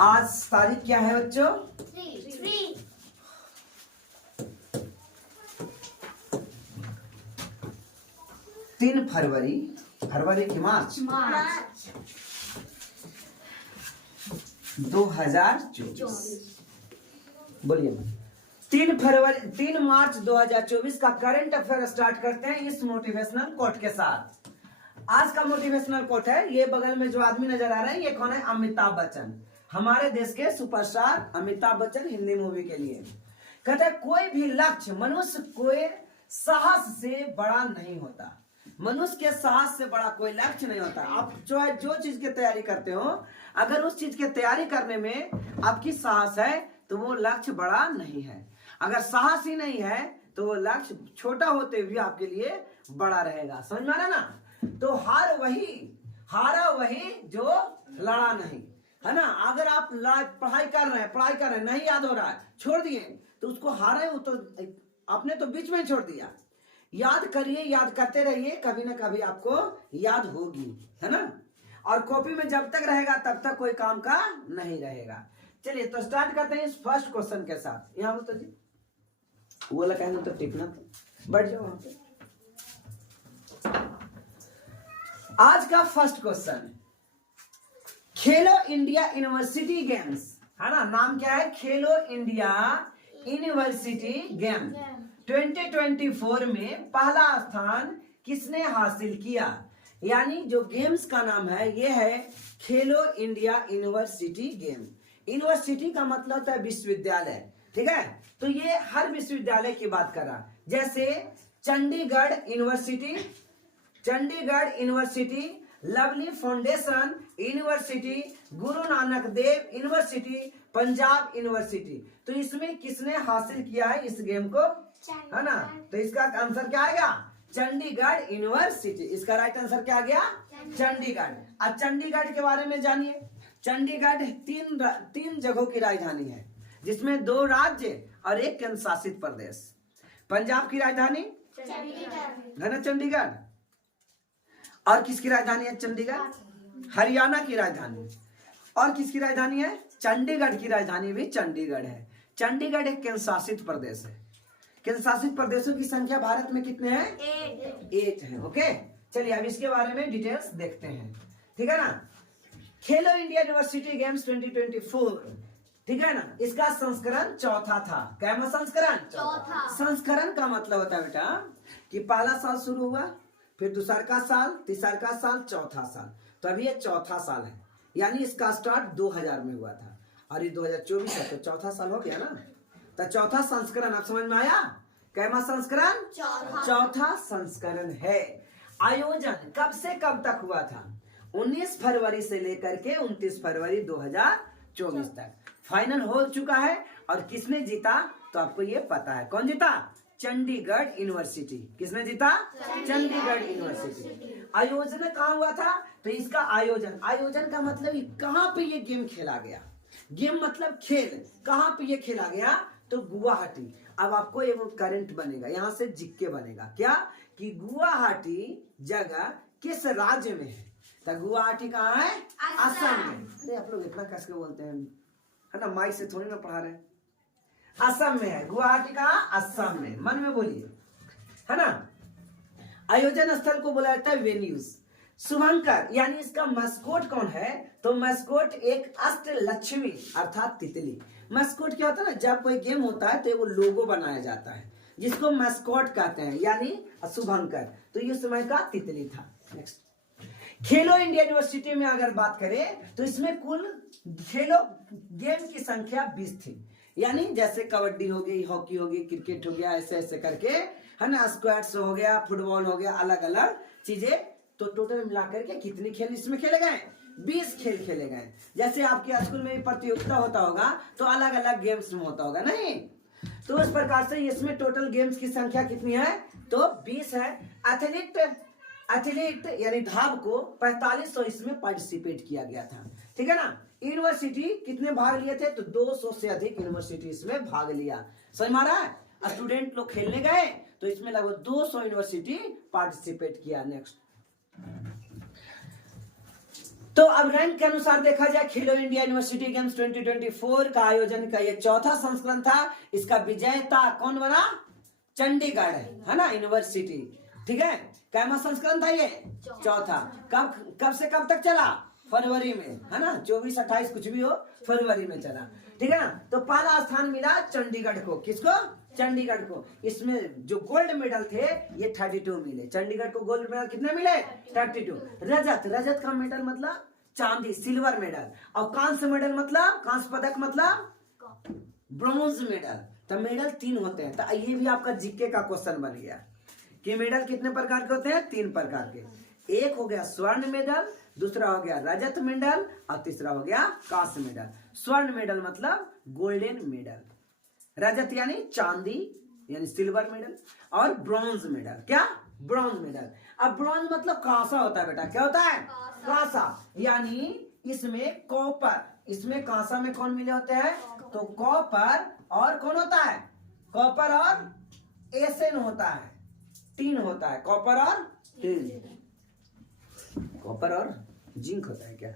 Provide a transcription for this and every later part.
आज तारीख क्या है बच्चों? 3 फरवरी। फरवरी की मार्च 2024। बोलिए। 3 मार्च 2024 का करंट अफेयर स्टार्ट करते हैं इस मोटिवेशनल कोट के साथ। आज का मोटिवेशनल कोट है, ये बगल में जो आदमी नजर आ रहा है ये कौन है? अमिताभ बच्चन, हमारे देश के सुपरस्टार अमिताभ बच्चन हिंदी मूवी के लिए। कहते हैं कोई भी लक्ष्य मनुष्य कोई साहस से बड़ा नहीं होता। मनुष्य के साहस से बड़ा कोई लक्ष्य नहीं होता। आप जो चीज की तैयारी करते हो, अगर उस चीज की तैयारी करने में आपकी साहस है तो वो लक्ष्य बड़ा नहीं है। अगर साहस ही नहीं है तो वो लक्ष्य छोटा होते हुए आपके लिए बड़ा रहेगा। समझ में आ रहा ना? तो हारा वही जो लड़ा नहीं, है ना? अगर आप पढ़ाई कर रहे हैं नहीं याद हो रहा है, छोड़ दिए, तो उसको हारे हो तो आपने तो बीच में छोड़ दिया। याद करिए, याद करते रहिए, कभी ना कभी आपको याद होगी, है ना? और कॉपी में जब तक रहेगा तब तक कोई काम का नहीं रहेगा। चलिए तो स्टार्ट करते हैं इस फर्स्ट क्वेश्चन के साथ। यहाँ तो जी वो लगा तो टिकना, बढ़ जाओ वहां पे। आज का फर्स्ट क्वेश्चन, खेलो इंडिया यूनिवर्सिटी गेम्स, है ना? नाम क्या है? खेलो इंडिया यूनिवर्सिटी गेम 2024 में पहला स्थान किसने हासिल किया? यानी जो गेम्स का नाम है ये है खेलो इंडिया यूनिवर्सिटी गेम। यूनिवर्सिटी का मतलब होता है विश्वविद्यालय, ठीक है? तो ये हर विश्वविद्यालय की बात कर रहा, जैसे Chandigarh university, lovely foundation university, Guru Nanak Dev university, Punjab university. तो इसमें किसने हासिल किया है इस गेम को, है ना? तो इसका आंसर क्या आएगा? चंडीगढ़ यूनिवर्सिटी। इसका राइट आंसर क्या आ गया? चंडीगढ़। अब चंडीगढ़ के बारे में जानिए। चंडीगढ़ तीन जगहों की राजधानी है, जिसमें 2 राज्य और 1 केंद्र शासित प्रदेश। पंजाब की राजधानी है ना चंडीगढ़, और किसकी राजधानी है चंडीगढ़? हरियाणा की राजधानी। और किसकी राजधानी है? चंडीगढ़ की राजधानी भी चंडीगढ़ है। चंडीगढ़ एक केंद्र शासित प्रदेश है। केंद्र शासित प्रदेशों की संख्या भारत में कितने हैं? 8 है। ओके, चलिए अब इसके बारे में डिटेल्स देखते हैं, ठीक है ना? खेलो इंडिया यूनिवर्सिटी गेम्स 2024, ठीक है ना? इसका संस्करण 4था था। क्या संस्करण? चौथा। संस्करण का मतलब होता है बेटा कि पहला साल शुरू हुआ, फिर दूसरा का साल, तीसरा का साल, चौथा साल। तो अभी ये 4था साल है, यानी इसका स्टार्ट 2000 में हुआ था और ये 2024 है, तो 4था साल हो गया ना? तो 4था संस्करण आप समझ में आया? कैमा संस्करण? 4था संस्करण है। आयोजन कब से कब तक हुआ था? 19 फरवरी से लेकर के 29 फरवरी 2024 तक फाइनल हो चुका है। और किसने जीता तो आपको ये पता है। कौन जीता? चंडीगढ़ यूनिवर्सिटी। किसने जीता? चंडीगढ़ यूनिवर्सिटी। आयोजन कहाँ हुआ था? तो इसका आयोजन का मतलब कहाँ पे ये गेम खेला गया। गेम मतलब खेल, कहाँ पे ये खेला गया? तो गुवाहाटी। अब आपको ये करंट बनेगा, यहाँ से जिक्के बनेगा क्या कि गुवाहाटी जगह किस राज्य में है? तो गुवाहाटी कहाँ है? असम में। अरे आप लोग इतना कैसे बोलते हैं, है ना? माइक से थोड़ी ना पढ़ा रहे। असम में है गुवाहाटी। कहाँ? असम में। मन में बोलिए, है ना? आयोजन स्थल को बोला जाता है वेन्यूज। शुभंकर यानी इसका मैस्कोट कौन है? तो मैस्कोट एक अष्टलक्ष्मी अर्थात तितली। मैस्कोट क्या होता है ना, जब कोई गेम होता है तो वो लोगो बनाया जाता है, जिसको मैस्कोट कहते हैं, यानी शुभंकर। तो ये समय का तितली था। नेक्स्ट, खेलो इंडिया यूनिवर्सिटी में अगर बात करें तो इसमें कुल खेलो गेम की संख्या 20 थी। यानी जैसे कबड्डी हो गई, हॉकी हो गई, क्रिकेट हो गया, ऐसे ऐसे करके, है ना? स्क्वैट्स हो गया, फुटबॉल हो गया, अलग अलग चीजें। तो टोटल मिलाकर के कितने खेल इसमें खेले गए? 20 खेल खेले गए। जैसे आपके स्कूल में प्रतियोगिता होता होगा तो अलग अलग गेम्स में होता होगा, नहीं? तो इस प्रकार से इसमें टोटल गेम्स की संख्या कितनी है? तो 20 है। एथलीट यानी धाव को 4500 इसमें पार्टिसिपेट किया गया था, ठीक है ना? यूनिवर्सिटी कितने भाग लिए थे? तो 200 से अधिक यूनिवर्सिटी इसमें भाग लिया। समझ में आ रहा है? स्टूडेंट लोग खेलने गए तो इसमें लगभग 200 यूनिवर्सिटी पार्टिसिपेट किया। नेक्स्ट, तो अब रैंक के अनुसार देखा जाए, खेलो इंडिया यूनिवर्सिटी गेम्स 2024 का आयोजन का ये चौथा संस्करण था। इसका विजेता कौन बना? चंडीगढ़ है ना यूनिवर्सिटी। ठीक है, कैमा संस्करण था ये? चौथा। कब से कब तक चला? फरवरी में, है ना, 24-28 कुछ भी हो, फरवरी में चला। ठीक है ना। तो पहला स्थान मिला चंडीगढ़ को। किसको? चंडीगढ़ को। इसमें जो गोल्ड मेडल थे ये 32 मिले। चंडीगढ़ को गोल्ड मेडल कितने मिले? 32। रजत का मेडल मतलब चांदी, सिल्वर मेडल। और कांस्य मेडल मतलब, कांस्य पदक मतलब ब्रॉन्ज मेडल। तो मेडल 3 होते हैं। तो ये भी आपका जीके का क्वेश्चन बन गया कि मेडल कितने प्रकार के होते हैं? 3 प्रकार के। एक हो गया स्वर्ण मेडल, दूसरा हो गया रजत मेडल और तीसरा हो गया कांस्य मेडल। स्वर्ण मेडल मतलब गोल्डन मेडल, रजत यानी चांदी यानी सिल्वर मेडल, और ब्रॉन्ज मेडल क्या? Bronze medal. अब ब्रॉन्ज मतलब कांसा होता है बेटा। क्या होता है? कांसा। यानी इसमें कॉपर, इसमें कांसा में कौन मिले होते हैं? तो कॉपर और कौन होता है? कॉपर और एसएन होता है, टीन होता है। कॉपर और टीन, कॉपर और जिंक होता है क्या?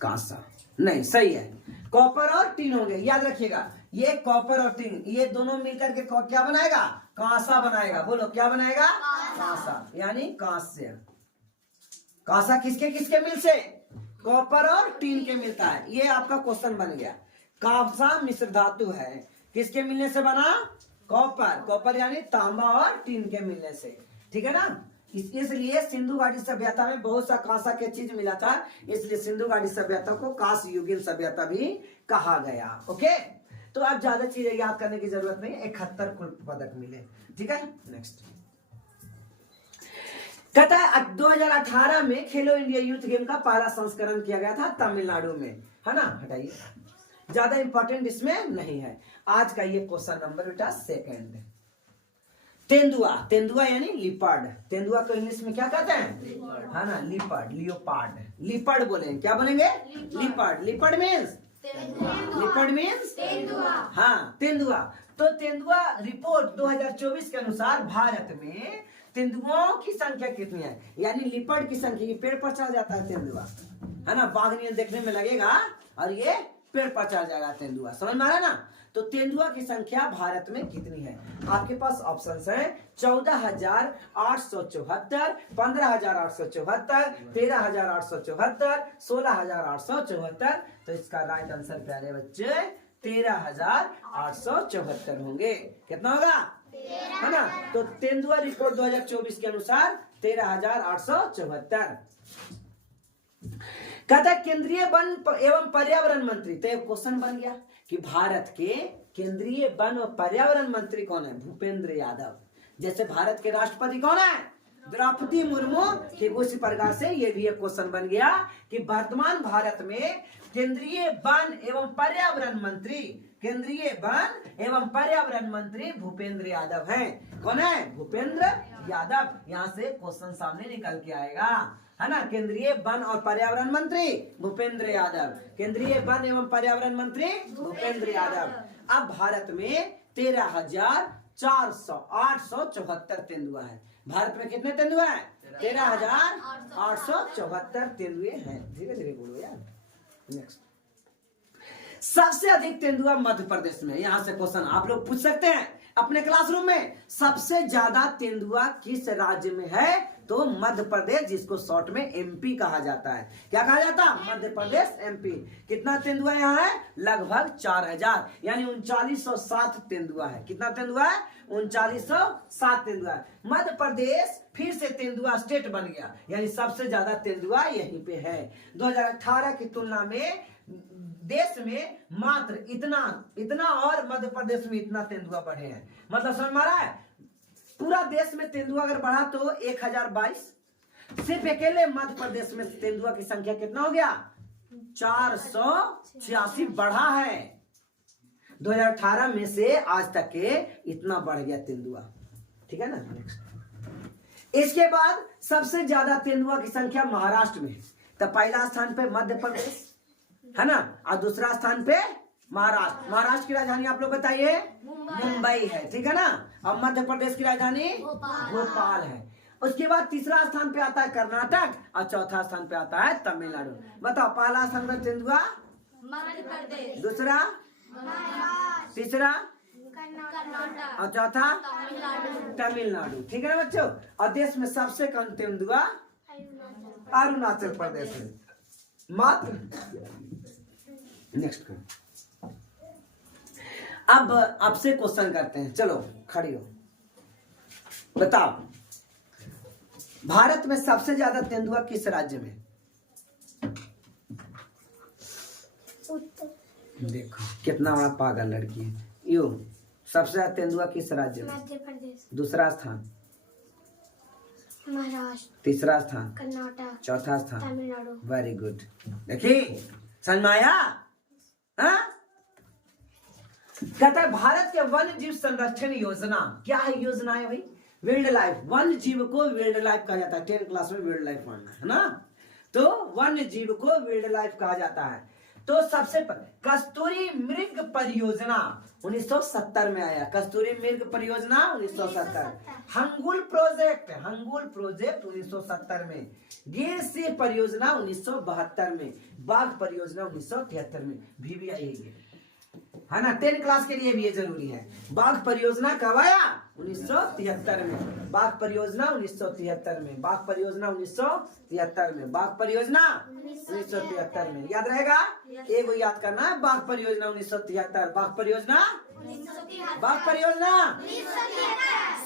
कांसा नहीं, सही है, कॉपर और टीन होंगे। याद रखिएगा, ये कॉपर और टीन ये दोनों मिलकर के क्या बनाएगा? कांसा बनाएगा। बोलो क्या बनाएगा? कांसा यानी कांस्य। कांसा किसके किसके मिल से? कॉपर और टीन के मिलता है। ये आपका क्वेश्चन बन गया। कांसा मिश्र धातु है, किसके मिलने से बना? कॉपर। कॉपर यानी तांबा और टीन के मिलने से। ठीक है ना। इसलिए सिंधु घाटी सभ्यता में बहुत सा कांसा के चीज मिला था, इसलिए सिंधु घाटी सभ्यता को कांस्य युगीन सभ्यता भी कहा गया। ओके, तो अब ज्यादा चीजें याद करने की जरूरत नहीं। 71 कुल पदक मिले। ठीक है, नेक्स्ट कहता है 2018 में खेलो इंडिया यूथ गेम का पहला संस्करण किया गया था तमिलनाडु में, है ना। हटाइए, ज्यादा इंपॉर्टेंट इसमें नहीं है। आज का ये क्वेश्चन नंबर बेटा 2 तेंदुआ। तेंदुआ यानी लिपर्ड। तेंदुआ को इंग्लिश में क्या कहते हैं? है ना, लिपर्ड, लियोपार्ड। लिपर्ड बोले, क्या बोलेंगे? Leopard. Leopard means, leopard means तेंदुआ। हाँ, तेंदुआ। तो तेंदुआ रिपोर्ट 2024 के अनुसार भारत में तेंदुआओं की संख्या कितनी है? यानी लिपर्ड की संख्या। ये पेड़ पर चढ़ जाता है तेंदुआ, है ना, बाघ नियन देखने में लगेगा और ये पेड़ पर चढ़ जाएगा तेंदुआ। समझ में आ रहा है ना। तो तेंदुआ की संख्या भारत में कितनी है? आपके पास ऑप्शंस हैं 14,874, 15,874, 13,874, 16,874। तो इसका राइट आंसर प्यारे बच्चे 13,874 होंगे। कितना होगा? है ना। तो तेंदुआ रिपोर्ट 2024 के अनुसार 13,874। कहता है केंद्रीय वन एवं पर्यावरण मंत्री। तो एक क्वेश्चन बन गया कि भारत के केंद्रीय वन और पर्यावरण मंत्री कौन है? भूपेंद्र यादव। जैसे भारत के राष्ट्रपति कौन है? द्रौपदी मुर्मू। ठीक उसी प्रकार से ये भी एक क्वेश्चन बन गया कि वर्तमान भारत में केंद्रीय वन एवं पर्यावरण मंत्री, केंद्रीय वन एवं पर्यावरण मंत्री भूपेंद्र यादव हैं। कौन है? भूपेंद्र यादव। यहाँ से क्वेश्चन सामने निकल के आएगा, है ना। केंद्रीय वन और पर्यावरण मंत्री भूपेंद्र यादव, केंद्रीय वन एवं पर्यावरण मंत्री भूपेंद्र यादव। अब भारत में 13,874 तेंदुआ है। भारत में कितने तेंदुआ है? 13,874 तेंदुए हैं। धीरे धीरे बोलो यार। नेक्स्ट, सबसे अधिक तेंदुआ मध्य प्रदेश में। यहां से क्वेश्चन आप लोग पूछ सकते हैं अपने क्लासरूम में। सबसे ज्यादा तेंदुआ किस राज्य में है? तो मध्य प्रदेश, जिसको शॉर्ट में एमपी कहा जाता है। क्या कहा जाता है? मध्य प्रदेश, एमपी। कितना तेंदुआ यहाँ है? लगभग 4,000 यानी 3907 तेंदुआ है। कितना तेंदुआ है? 3907 तेंदुआ है। मध्य प्रदेश फिर से तेंदुआ स्टेट बन गया, यानी सबसे ज्यादा तेंदुआ यहीं पे है। 2018 की तुलना में देश में मात्र इतना और मध्य प्रदेश में इतना तेंदुआ बढ़े हैं। मतलब समझ में आ रहा है? पूरा देश में तेंदुआ अगर बढ़ा तो 1022, सिर्फ अकेले मध्य प्रदेश में तेंदुआ की संख्या कितना हो गया? 486 बढ़ा है। 2018 में से आज तक के इतना बढ़ गया तेंदुआ। ठीक है ना। नेक्स्ट, इसके बाद सबसे ज्यादा तेंदुआ की संख्या महाराष्ट्र में। तो पहला स्थान पे मध्य प्रदेश, है ना, और दूसरा स्थान पे महाराष्ट्र। महाराष्ट्र की राजधानी आप लोग बताइए? मुंबई है। ठीक है ना। और मध्य प्रदेश की राजधानी भोपाल है। उसके बाद तीसरा स्थान पे आता है कर्नाटक और चौथा स्थान पे आता है तमिलनाडु। बताओ पहला स्थान पर तेंदुआ, मध्य प्रदेश, दूसरा, तीसरा कर्नाटक और चौथा तमिलनाडु। तमिलनाडु। ठीक है ना बच्चों। और देश में सबसे कम तेंदुआ अरुणाचल प्रदेश में मात्र। नेक्स्ट करो। अब आपसे क्वेश्चन करते हैं, चलो खड़ी हो, बताओ भारत में सबसे ज्यादा तेंदुआ किस राज्य में? देखो कितना बड़ा पागल लड़की है। यू सबसे ज्यादा तेंदुआ किस राज्य में? मध्य प्रदेश, दूसरा स्थान, महाराष्ट्र, तीसरा स्थान, कर्नाटक, चौथा स्थान, तमिलनाडु। Very good. देखिए समझ में आया? हाँ? कहता है भारत के वन्य जीव संरक्षण योजना, क्या है योजना है भाई? वाइल्ड लाइफ, वन्य जीव को वाइल्ड लाइफ कहा जाता है। 10 क्लास में वाइल्ड लाइफ पढ़ना है ना। तो वन्य जीव को वाइल्ड लाइफ कहा जाता है। तो सबसे कस्तूरी मृग परियोजना 1970 में आया। कस्तूरी मृग परियोजना 1970। हंगुल प्रोजेक्ट 1970 में। गिर सिंह परियोजना 1972 में। बाघ परियोजना 1973 में। VVI है ना, 10 क्लास के लिए भी ये जरूरी है। बाघ परियोजना कब आया? 1973 में। बाघ परियोजना 1973 में। बाघ परियोजना 1973 में। बाघ परियोजना 1973 में। याद रहेगा? एक वो याद करना है, बाघ परियोजना 1973। बाघ परियोजना, बाघ परियोजना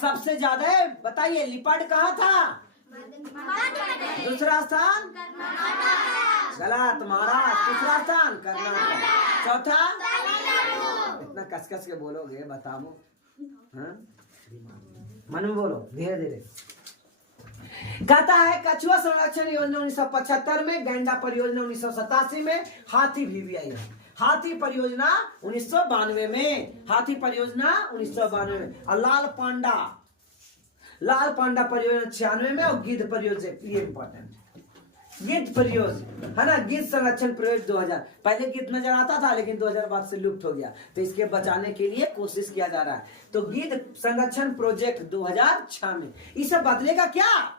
सबसे ज्यादा है। बताइए लिपर्ड कहाँ था? दूसरा स्थान गलत, महाराष्ट्र। तीसरा स्थान कर्नाटक, चौथा इतना कस के बोलोगे बताओ। हाँ? मन में बोलो, धीरे धीरे। कहता है कछुआ संरक्षण योजना 1975 में। गैंडा परियोजना 1987 में। हाथी VVI है। हाथी परियोजना 1992 में। हाथी परियोजना 1992 में। और लाल पांडा परियोजना 96 में। और गिद्ध परियोजना, ये इंपॉर्टेंट, गिद्ध परियोजना है ना। गिद्ध संरक्षण प्रोजेक्ट 2000। पहले गिद्ध नजर आता था लेकिन 2000 बाद से लुप्त हो गया, तो इसके बचाने के लिए कोशिश किया जा रहा है। तो गिद्ध संरक्षण प्रोजेक्ट 2006 में। इसे बदलेगा क्या?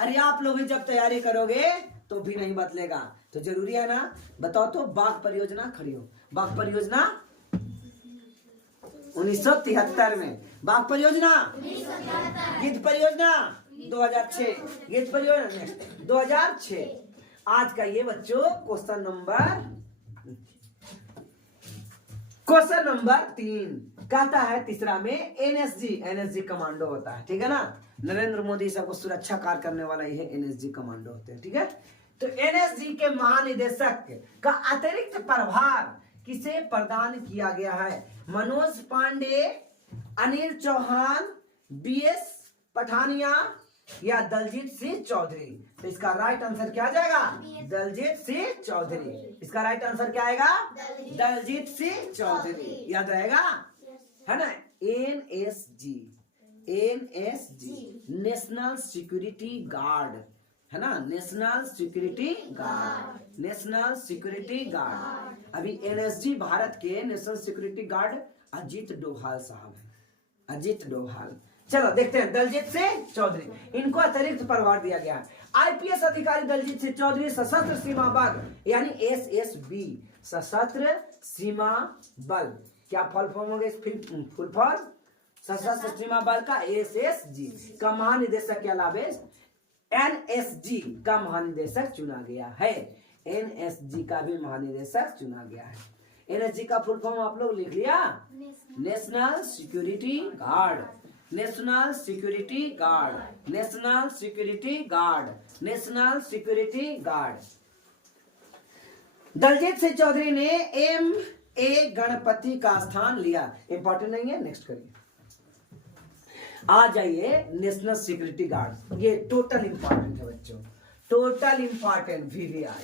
अरे आप लोग जब तैयारी करोगे तो भी नहीं बदलेगा, तो जरूरी है ना। बताओ तो बाघ परियोजना खड़ी हो। बाघ परियोजना 1973 में। बाघ परियोजना, गिद्ध परियोजना 2006। गिद्ध परियोजना 2006। आज का ये बच्चों क्वेश्चन नंबर 3 कहता है तीसरा में NSG कमांडो होता है। ठीक है ना। नरेंद्र मोदी सबको सुरक्षा कार्य करने वाला ये NSG कमांडो होते हैं। ठीक है। तो NSG के महानिदेशक का अतिरिक्त प्रभार किसे प्रदान किया गया है? मनोज पांडे, अनिल चौहान, BS पठानिया या दलजीत सिंह चौधरी। तो इसका राइट आंसर क्या आ जाएगा? दलजीत सिंह चौधरी। इसका राइट आंसर क्या आएगा? दलजीत सिंह चौधरी। याद रहेगा है ना। NSG नेशनल सिक्योरिटी गार्ड है ना। National security guard. अभी NSG भारत के national security guard Ajit Doval साहब है। अजीत डोभाल। चलो देखते हैं दलजीत सिंह चौधरी, इनको अतिरिक्त प्रभार दिया गया है। IPS अधिकारी दलजीत सिंह चौधरी सशस्त्र सीमा बल यानी SSB, सशस्त्र सीमा बल। क्या फुल फॉर्म हो गया? फुल फॉर्म सशस्त्र सीमा बल का SSG का महानिदेशक के अलावा NSG का महानिदेशक चुना गया है। NSG का भी महानिदेशक चुना गया है। NSG का फुल फॉर्म आप लोग लिख लिया? National security guard. National security guard. National security guard. National security guard. Daljit Singh Chaudhary ने MA गणपति का स्थान लिया। इंपॉर्टेंट नहीं है, नेक्स्ट करिए। आ जाइए नेशनल सिक्योरिटी गार्ड, ये टोटल इंपॉर्टेंट है बच्चों, टोटल इंपॉर्टेंट। VVI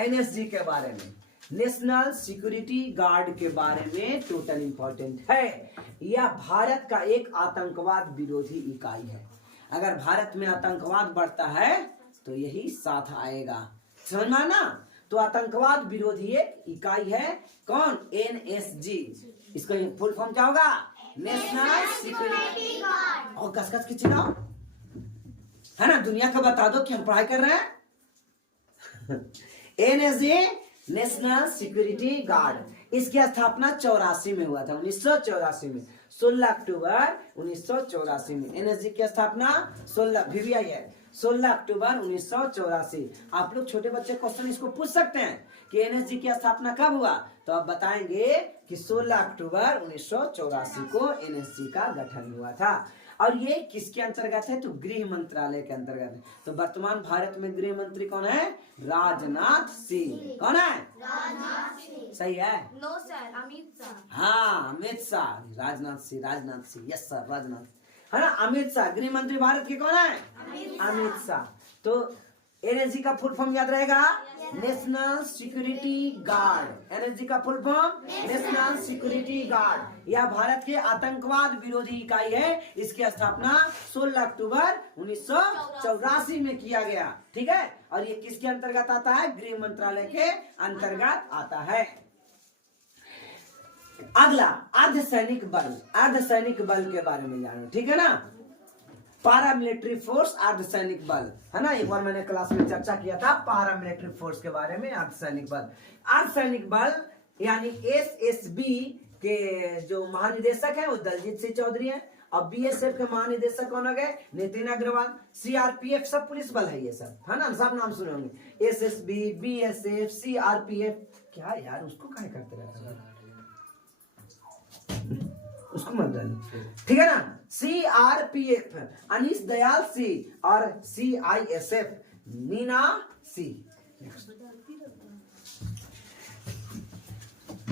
NSG के बारे में, नेशनल सिक्योरिटी गार्ड के बारे में टोटल इंपॉर्टेंट है। यह भारत का एक आतंकवाद विरोधी इकाई है। अगर भारत में आतंकवाद बढ़ता है तो यही साथ आएगा, समझना ना। तो आतंकवाद विरोधी एक इकाई है कौन? NSG। इसका फुल फॉर्म क्या होगा? National security guard. और कस-कस के चिल्लाओ है ना, दुनिया को बता दो कि हम पढ़ाई कर रहे हैं। एनएसजी नेशनल सिक्योरिटी गार्ड, इसकी स्थापना 84 में हुआ था, 1984 में, 16 अक्टूबर 1984 में। एनएसजी की स्थापना 16 अक्टूबर 1984। आप लोग छोटे बच्चे क्वेश्चन इसको पूछ सकते हैं कि एनएसजी की स्थापना कब हुआ, तो आप बताएंगे कि 16 अक्टूबर 1984 को एनएसजी का गठन हुआ था। और ये किसके अंतर्गत है, तो गृह मंत्रालय के अंतर्गत है। तो वर्तमान भारत में गृह मंत्री कौन है, राजनाथ सिंह। कौन है, राजनाथ सिंह। सही है, नो सर, अमित शाह। हाँ अमित शाह, राजनाथ सिंह, यस सर, राजनाथ, है ना, अमित शाह। गृह मंत्री भारत के कौन है, अमित शाह। तो एनएसजी का फुल फॉर्म याद रहेगा, नेशनल सिक्योरिटी गार्ड। एनएसजी का full form national security guard. यह भारत के आतंकवाद विरोधी इकाई है। इसकी स्थापना 16 अक्टूबर 1984 में किया गया। ठीक है, और ये किसके अंतर्गत आता है, गृह मंत्रालय के अंतर्गत आता है। अगला अर्धसैनिक बल, अर्धसैनिक बल के बारे में जानो, ठीक है ना। पारा मिलिट्री फोर्स, अर्धसैनिक बल, है ना, एक बार मैंने क्लास में चर्चा किया था पारा मिलिट्री फोर्स के बारे में, अर्धसैनिक बल। अर्धसैनिक बल यानी एसएसबी के जो महानिदेशक है वो दलजीत सिंह चौधरी है, और बीएसएफ के महानिदेशक कौन हो गए, नितिन अग्रवाल। सीआरपीएफ सब पुलिस बल है, ये सब, है ना, सब नाम सुने होंगे, एसएसबी, बीएसएफ, सीआरपीएफ। क्या यार, उसको क्या करते रहते हैं, उसको मत डालिए, ठीक है ना। सीआरपीएफ अनीश दयाल सिंह, और सीआईएसएफ नीना सिंह।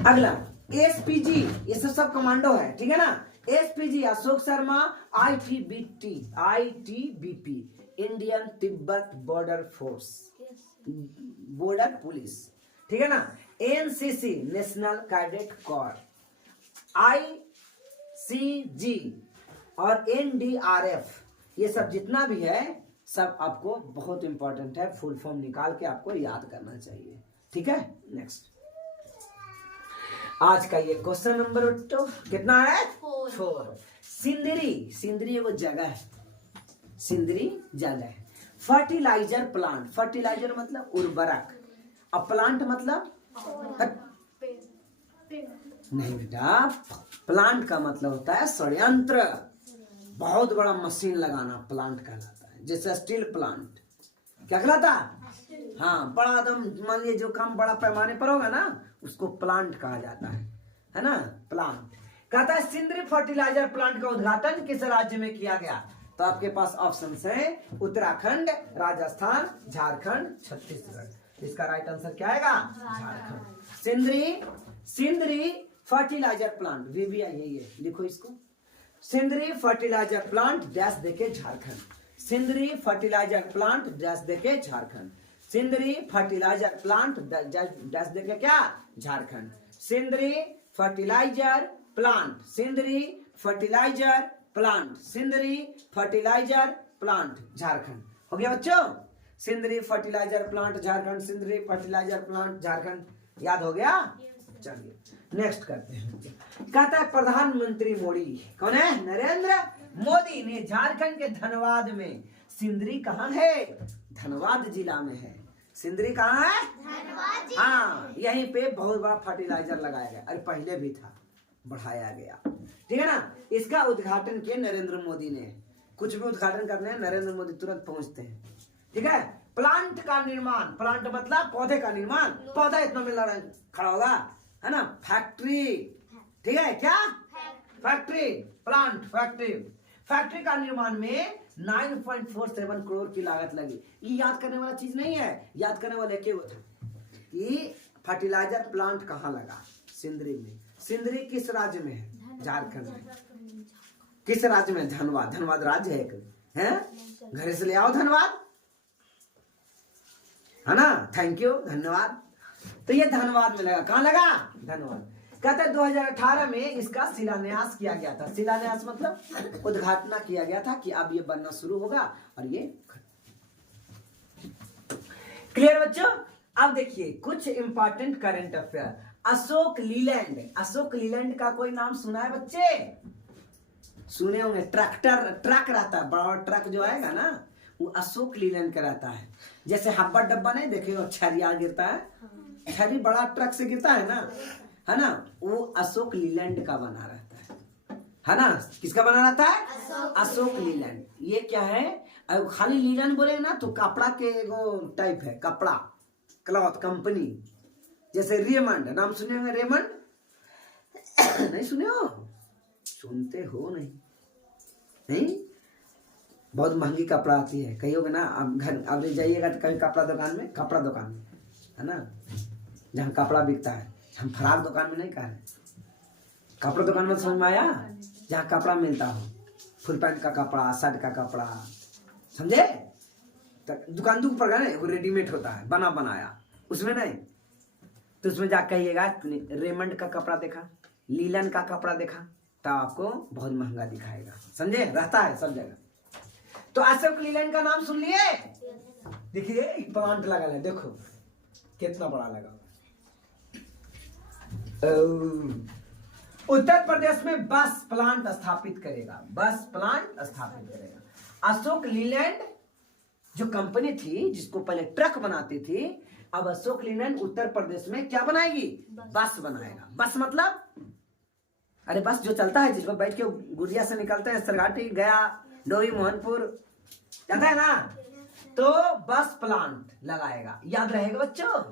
अगला एसपीजी, ये सब कमांडो है, ठीक है ना। SPG Ashok Sharma, ITBP Indian Tibet border force, border police, ठीक है ना। NCC national cadet corps, ICG और एनडीआरएफ, ये सब जितना भी है सब आपको बहुत इंपॉर्टेंट है, फुल फॉर्म निकाल के आपको याद करना चाहिए, ठीक है। नेक्स्ट, आज का ये क्वेश्चन नंबर 2 कितना है, 4। सिंदरी, सिंदरी वो जगह है, सिंदरी जगह है। फर्टिलाइजर प्लांट, फर्टिलाइजर मतलब उर्वरक, और प्लांट मतलब नहीं बेटा, प्लांट का मतलब होता है षड्यंत्र, बहुत बड़ा मशीन लगाना प्लांट कहलाता है। जैसे स्टील प्लांट क्या कहलाता है, हाँ, बड़ा एकदम, मान लीजिए जो काम बड़ा पैमाने पर होगा ना उसको प्लांट कहा जाता है ना, प्लांट। कहता है सिंदरी फर्टिलाइजर प्लांट का उद्घाटन किस राज्य में किया गया, तो आपके पास ऑप्शन है उत्तराखंड, राजस्थान, झारखंड, छत्तीसगढ़। इसका राइट आंसर क्या आएगा, Jharkhand. Sindri fertiliser plant, VVI है ये, लिखो इसको, सिंदरी फर्टिलाइजर प्लांट डैश देके Jharkhand, Sindri fertiliser plant dash देके Jharkhand, Sindri fertiliser plant dash देके क्या, Jharkhand. Sindri fertiliser plant, Sindri fertiliser plant, Sindri fertiliser plant, Jharkhand. हो गया बच्चों, Sindri fertiliser plant Jharkhand, Sindri fertiliser plant Jharkhand, याद हो गया। चलिए नेक्स्ट करते हैं। कहता है प्रधानमंत्री मोदी, कौन है, नरेंद्र मोदी ने झारखंड के धनबाद में, सिंदरी कहाँ है, धनबाद जिला में है, सिंदरी कहाँ है, धनबाद, हाँ, यहीं पे बहुत बड़ा फर्टिलाइजर लगाया गया, अरे पहले भी था, बढ़ाया गया, ठीक है ना। इसका उद्घाटन किया नरेंद्र मोदी ने, कुछ भी उद्घाटन करने हैं नरेंद्र मोदी तुरंत पहुंचते हैं, ठीक है। प्लांट का निर्माण, प्लांट मतलब पौधे का निर्माण, पौधा इतना में खड़ा होगा, है ना। फैक्ट्री, ठीक है, क्या फैक्ट्री, प्लांट, फैक्ट्री का निर्माण में 9.47 करोड़ की लागत लगी। ये याद करने वाला चीज नहीं है, याद करने वाले क्या था कि फर्टिलाइजर प्लांट कहाँ लगा, सिंदरी में। सिंदरी किस राज्य में है, झारखंड में। किस राज्य में, धनबाद, धनबाद राज्य है एक, है, घर से ले आओ धनबाद, है ना, थैंक यू, धन्यवाद। तो ये धनबाद में लगा, कहाँ लगा, धनबाद। कहते हैं 2018 में इसका शिलान्यास किया गया था, शिलान्यास मतलब उद्घाटन किया गया था कि अब ये बनना शुरू होगा, और ये क्लियर बच्चों। अब देखिए कुछ important current affair. Ashok Leyland, Ashok Leyland का कोई नाम सुना है बच्चे, सुने होंगे। ट्रैक्टर, ट्रक रहता है, बड़ा ट्रक जो आएगा ना वो अशोक लीलैंड का रहता है। जैसे हब्बा डब्बा नहीं देखे हो, छरिया गिरता है, छरी बड़ा ट्रक से गिरता है ना, वो अशोक लीलैंड का बना रहता है ना। किसका बना रहता है? अशोक लीलैंड। ये क्या है? खाली लीलैंड बोले ना तो कपड़ा के एगो टाइप है, कपड़ा क्लॉथ कंपनी। जैसे रेमंड, नाम सुने होंगे रेमंड? नहीं सुने हो? सुनते हो नहीं? बहुत महंगी कपड़ा आती है, कहियोगे ना आप घर अब जाइएगा तो कहीं कपड़ा दुकान में है ना, जहाँ कपड़ा बिकता है। हम फराक दुकान में नहीं कह रहे, कपड़ा दुकान में समझ में आया? जहाँ कपड़ा मिलता हो, फुल पैंट का कपड़ा, शर्ट का कपड़ा, समझे? तो दुकान दुख पर ना रेडीमेड होता है, बना बनाया, उसमें नहीं। तो उसमें जा कहिएगा रेमंड का कपड़ा देखा, लीलन का कपड़ा देखा, तो आपको बहुत महंगा दिखाएगा, समझे? रहता है सब जगह। तो अशोक लीलैंड का नाम सुन लिए? देखिए प्लांट लगा है, देखो कितना बड़ा लगा। उत्तर प्रदेश में बस प्लांट स्थापित करेगा, अशोक लीलैंड जो कंपनी थी जिसको पहले ट्रक बनाती थी, अब अशोक लीलैंड उत्तर प्रदेश में क्या बनाएगी? बस बनाएगा। बस मतलब अरे बस जो चलता है, जिसको बैठ के गुड़िया से निकलते हैं, सरघाटी, गया, डोई, मोहनपुर जाता है ना, तो बस प्लांट लगाएगा। याद रहेगा बच्चों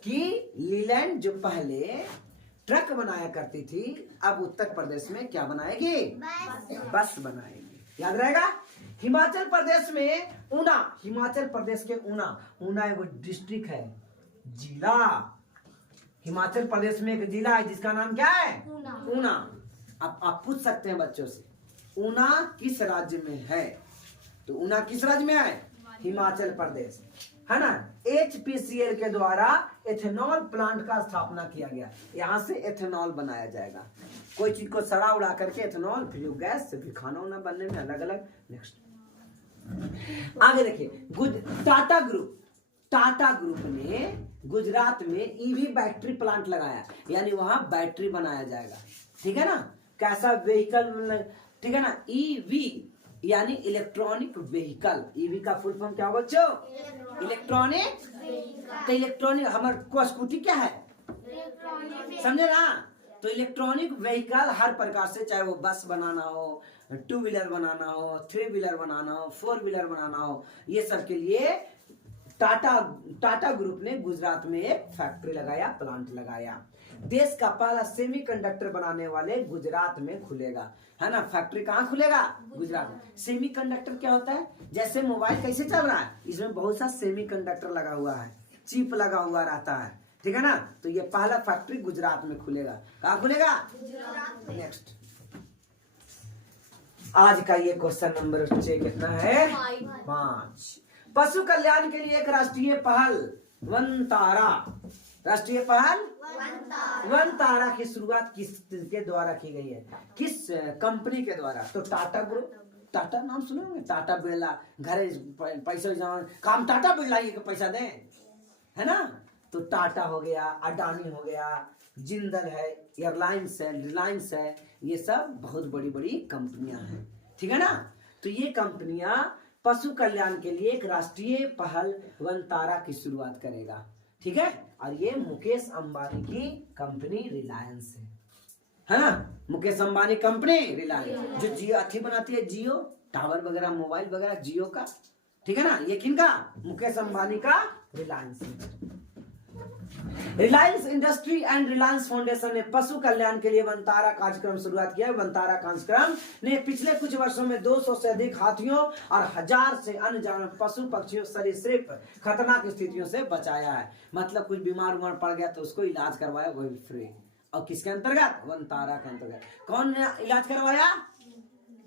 कि लीलैंड जो पहले ट्रक बनाया करती थी, अब उत्तर प्रदेश में क्या बनाएगी? बस बनाएगी। याद रहेगा। हिमाचल प्रदेश में ऊना, हिमाचल प्रदेश के ऊना एगो डिस्ट्रिक्ट है, जिला। हिमाचल प्रदेश में एक जिला है जिसका नाम क्या है? ऊना। अब आप पूछ सकते हैं बच्चों से, ऊना किस राज्य में है? तो ऊना किस राज्य में है? हिमाचल प्रदेश, है ना। HPCL के द्वारा एथेनॉल प्लांट का स्थापना किया गया। यहाँ से एथेनॉल बनाया जाएगा। कोई चीज को सड़ा उड़ा करके एथेनॉल, फिर गैस से, फिर खाना वाना बनने में अलग अलग। नेक्स्ट आगे देखिए, टाटा ग्रुप ने गुजरात में ईवी बैटरी प्लांट लगाया, यानी वहां बैटरी बनाया जाएगा। ठीक है ना। कैसा व्हीकल? ठीक है ना। ईवी यानी इलेक्ट्रॉनिक व्हीकल। ईवी का फुल फॉर्म क्या होगा बच्चों? इलेक्ट्रॉनिक। तो इलेक्ट्रॉनिक हमारा स्कूटी क्या है? समझे ना। तो इलेक्ट्रॉनिक व्हीकल हर प्रकार से, चाहे वो बस बनाना हो, 2 व्हीलर बनाना हो, 3 व्हीलर बनाना हो, 4 व्हीलर बनाना हो, ये सब के लिए टाटा ग्रुप ने गुजरात में एक फैक्ट्री लगाया, प्लांट लगाया। देश का पहला सेमीकंडक्टर बनाने वाले गुजरात में खुलेगा, है ना। फैक्ट्री कहाँ खुलेगा? गुजरात में। सेमीकंडक्टर क्या होता है? जैसे मोबाइल कैसे चल रहा है, इसमें बहुत सा सेमीकंडक्टर लगा हुआ है, चिप लगा हुआ रहता है। ठीक है ना। तो ये पहला फैक्ट्री गुजरात में खुलेगा। कहाँ खुलेगा? नेक्स्ट आज का ये क्वेश्चन नंबर कितना है? 5। पशु कल्याण के लिए एक राष्ट्रीय पहल वनतारा, राष्ट्रीय पहल वनतारा की शुरुआत किसके द्वारा की गई है? किस कंपनी के द्वारा? तो टाटा ग्रुप। टाटा नाम सुने होंगे, टाटा बिरला, घर पैसा काम टाटा बिरला ये पैसा दे, है ना। तो टाटा हो गया, अडानी हो गया, जिंदल है, एयरलाइंस है, रिलायंस है, ये सब बहुत बड़ी बड़ी कंपनियां हैं। ठीक है ना। तो ये कंपनियां पशु कल्याण के लिए एक राष्ट्रीय पहल वनतारा की शुरुआत करेगा। ठीक है। और ये मुकेश अंबानी की कंपनी रिलायंस है ना। मुकेश अंबानी कंपनी रिलायंस जो जियो अथी बनाती है, जियो टावर वगैरह, मोबाइल वगैरह, जियो का। ठीक है ना। ये किनका? मुकेश अंबानी का Reliance. Reliance industry and Reliance foundation ने पशु कल्याण के लिए वनतारा कार्यक्रम शुरुआत किया है। वनतारा कार्यक्रम ने पिछले कुछ वर्षों में 200 से अधिक हाथियों और 1000 से अन्य जानवर, पशु, पक्षियों, सरीसृप खतरनाक स्थितियों से बचाया है। मतलब कुछ बीमार उमार पड़ गया तो उसको इलाज करवाया, वो भी फ्री। और किसके अंतर्गत? वनतारा के अंतर्गत। कौन ने इलाज करवाया?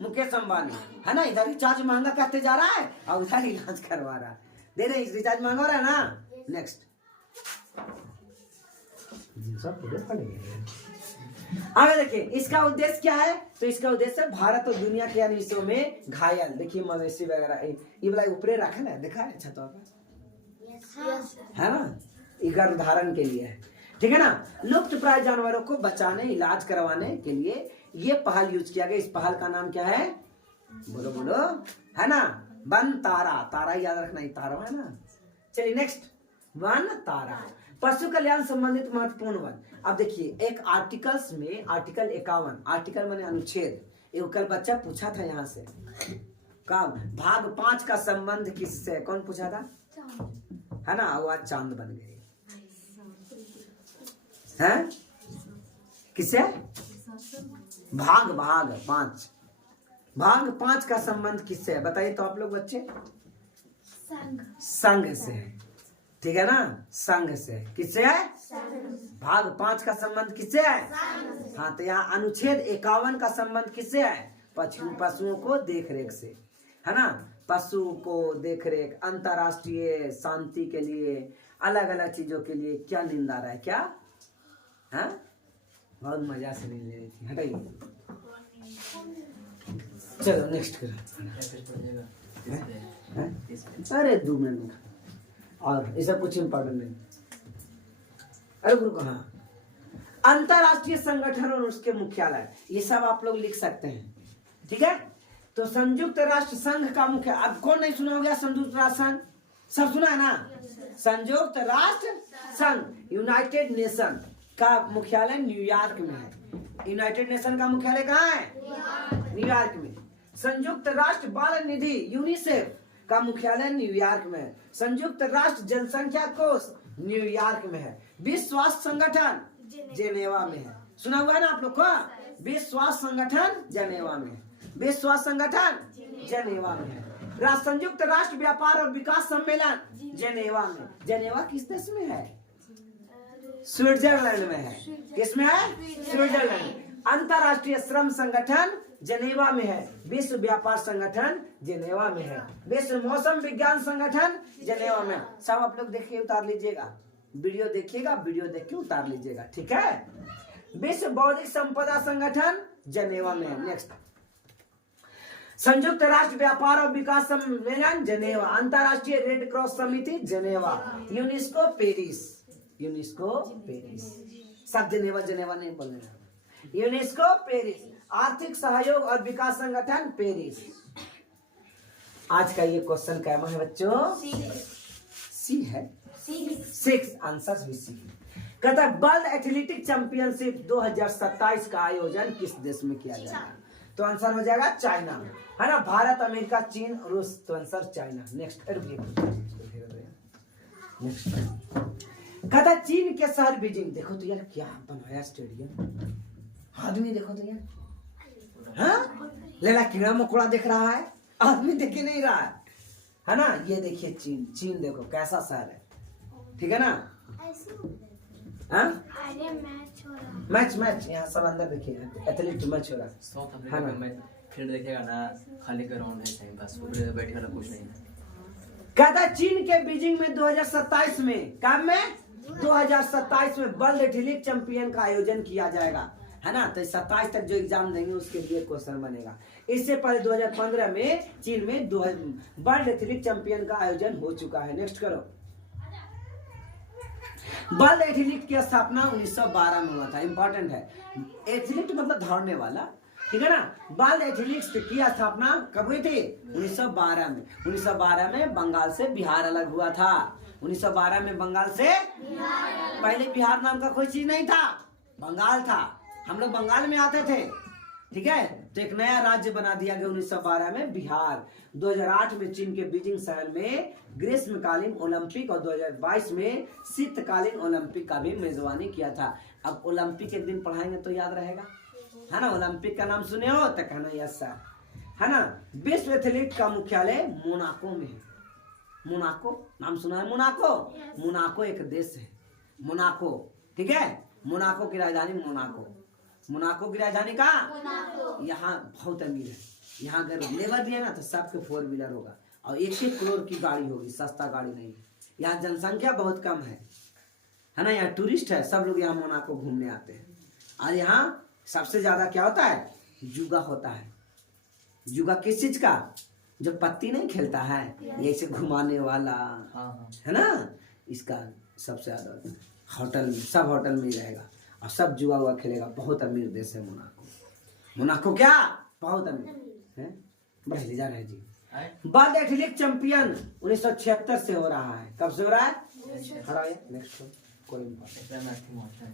मुकेश अंबानी, है ना। इधर रिचार्ज महंगा करते जा रहा है और उधर इलाज करवा रहा है। दे रहे रिचार्ज महंगा हो रहा है ना। नेक्स्ट आगे देखिए, इसका उद्देश्य क्या है? तो इसका उद्देश्य भारत और दुनिया के अन्य हिस्सों में घायल, देखिए मवेशी वगैरह, ये वाला ऊपरे रखे ना, देखा है छतों पे, है ना। इगर उदाहरण के लिए है। ठीक है ना। लुप्त प्राय जानवरों को बचाने, इलाज करवाने के लिए ये पहल यूज किया गया। इस पहल का नाम क्या है? बोलो बोलो, है ना। वन तारा, तारा याद रखना, ये तारा है ना। चलिए नेक्स्ट, वन तारा। पशु कल्याण संबंधित महत्वपूर्ण वन। अब देखिए एक आर्टिकल्स में आर्टिकल 51, आर्टिकल माने अनुच्छेद, एक कल बच्चा पूछा था यहाँ से कब, भाग 5 का संबंध किससे, कौन पूछा था, है ना, वो आज चांद बन गई है, किससे, भाग 5, भाग 5 का संबंध किससे है बताइए तो आप लोग बच्चे, संघ से, ठीक है ना, संघ से, किससे है, भाग 5 का संबंध किससे है, हाँ तो यहाँ अनुच्छेद 51 का संबंध किससे है, पशुओं को देखरेख से, है ना, पशु को देखरेख, अंतरराष्ट्रीय शांति के लिए, अलग अलग चीजों के लिए क्या निंदा रहा है, क्या, हाँ बहुत मजा से नहीं ले रही थी, हटाइए। चलो नेक्स्ट करो, अरे 2 मिनट और ऐसा कुछ इम्पोर्टेंट नहीं, अरे गुरु कहाँ, अंतरराष्ट्रीय संगठन और उसके मुख्यालय, ये सब आप लोग लिख सकते हैं, ठीक है। तो संयुक्त राष्ट्र संघ का मुख्य, अब कौन नहीं सुना हो गया संयुक्त राष्ट्र संघ, सब सुना है ना, संयुक्त राष्ट्र संघ यूनाइटेड नेशन का मुख्यालय न्यूयॉर्क में है, यूनाइटेड नेशन का मुख्यालय कहाँ है, न्यूयॉर्क में। संयुक्त राष्ट्र बाल निधि यूनिसेफ का मुख्यालय न्यूयॉर्क में है। संयुक्त राष्ट्र जनसंख्या कोष न्यूयॉर्क में है। विश्व स्वास्थ्य संगठन जेनेवा में है, सुना हुआ है ना आप लोग को, विश्व स्वास्थ्य संगठन जेनेवा में है, विश्व स्वास्थ्य संगठन जेनेवा में है। संयुक्त राष्ट्र व्यापार और विकास सम्मेलन जेनेवा में, जेनेवा किस देश में है, स्विट्जरलैंड में है, किसमें है, स्विट्जरलैंड। अंतरराष्ट्रीय श्रम संगठन जेनेवा में है, विश्व व्यापार संगठन जेनेवा में है, विश्व मौसम विज्ञान संगठन जेनेवा में। सब आप लोग देखिए उतार लीजिएगा, वीडियो देखिएगा, वीडियो देख के उतार लीजिएगा, ठीक है। विश्व बौद्धिक संपदा संगठन जेनेवा में है। नेक्स्ट, संयुक्त राष्ट्र व्यापार और विकास सम्मेलन जेनेवा, अंतरराष्ट्रीय रेड क्रॉस समिति Geneva, UNESCO Paris, UNESCO Paris, सब जेनेवा जेनेवा नहीं बोलने, यूनेस्को पेरिस। आर्थिक सहयोग और विकास संगठन पेरिस। आज का ये क्वेश्चन कैमा है बच्चों, सी है, 6 आंसर भी सी। कहता है वर्ल्ड एथलेटिक चैंपियनशिप 2027 का आयोजन किस देश में किया जाएगा, तो आंसर हो जाएगा चाइना, है ना, भारत, अमेरिका, चीन, रूस, तो आंसर चाइना। नेक्स्ट, नेक्स्ट कहता है चीन के शहर बीजिंग, देखो तो यार क्या बनाया स्टेडियम, आदमी देखो तो यार, हाँ लेला कीड़ा मकोड़ा देख रहा है, आदमी देख नहीं रहा है ना। ये देखिए चीन, चीन देखो कैसा शहर है, ठीक है ना, हाँ मैच यहाँ सब अंदर देखिए, एथलीट मैच हो रहा है, फील्ड देखेगा ना, खाली ग्राउंड है टाइम पास, ऊपर बैठे वाला कुछ नहीं है। कहता चीन के बीजिंग में 2027 में, कब में, 2027 में वर्ल्ड एथलेटिक चैंपियन का आयोजन किया जाएगा, है ना। तो 27 तक जो एग्जाम देंगे उसके लिए क्वेश्चन बनेगा। इससे पहले 2015 में चीन में वर्ल्ड एथलेटिक चैंपियन का आयोजन हो चुका है। नेक्स्ट करो, वर्ल्ड एथलीट की स्थापना 1912 में हुआ था, इंपॉर्टेंट है, एथलीट मतलब दौड़ने वाला, ठीक है ना। वर्ल्ड एथलीट्स की स्थापना कब हुई थी, 1912 में। 1912 में बंगाल से बिहार अलग हुआ था, 1912 में बंगाल से, पहले बिहार नाम का कोई चीज नहीं था, बंगाल था, हम लोग बंगाल में आते थे, ठीक है। तो एक नया राज्य बना दिया गया 1912 में, बिहार। 2008 में चीन के बीजिंग शहर में ग्रीष्मकालीन ओलंपिक और 2022 में शीतकालीन ओलंपिक का भी मेजबानी किया था। अब ओलंपिक एक दिन पढ़ाएंगे तो याद रहेगा, है ना। ओलंपिक का नाम सुने हो तो कहना यस सर, है ना। विश्व एथलीट का मुख्यालय मोनाको में है, मोनाको नाम सुना है, मोनाको, मोनाको एक देश है, मोनाको, ठीक है। मोनाको की राजधानी मोनाको, मोनाको की राजधानी कहाँ, यहाँ बहुत अमीर है, यहाँ अगर लेबर दिया ना तो सबके 4 व्हीलर होगा और 1 करोड़ की गाड़ी होगी, सस्ता गाड़ी नहीं है। यहाँ जनसंख्या बहुत कम है ना, यहाँ टूरिस्ट है, सब लोग यहाँ मोनाको घूमने आते हैं। और यहाँ सबसे ज्यादा क्या होता है, जुगा होता है। जुगा किस चीज का, जो पत्ती नहीं खेलता है, ये से घुमाने वाला, है ना, इसका सबसे ज्यादा होटल में, सब होटल में ही रहेगा और सब जुआ हुआ खेलेगा। बहुत अमीर देश है मोनाको, मोनाको क्या बहुत अमीर है, बढ़ जा रहे जी। वर्ल्ड एथलेटिक चैंपियन 1976 से हो रहा है। कब से हो रहा है? नेक्स्ट कोई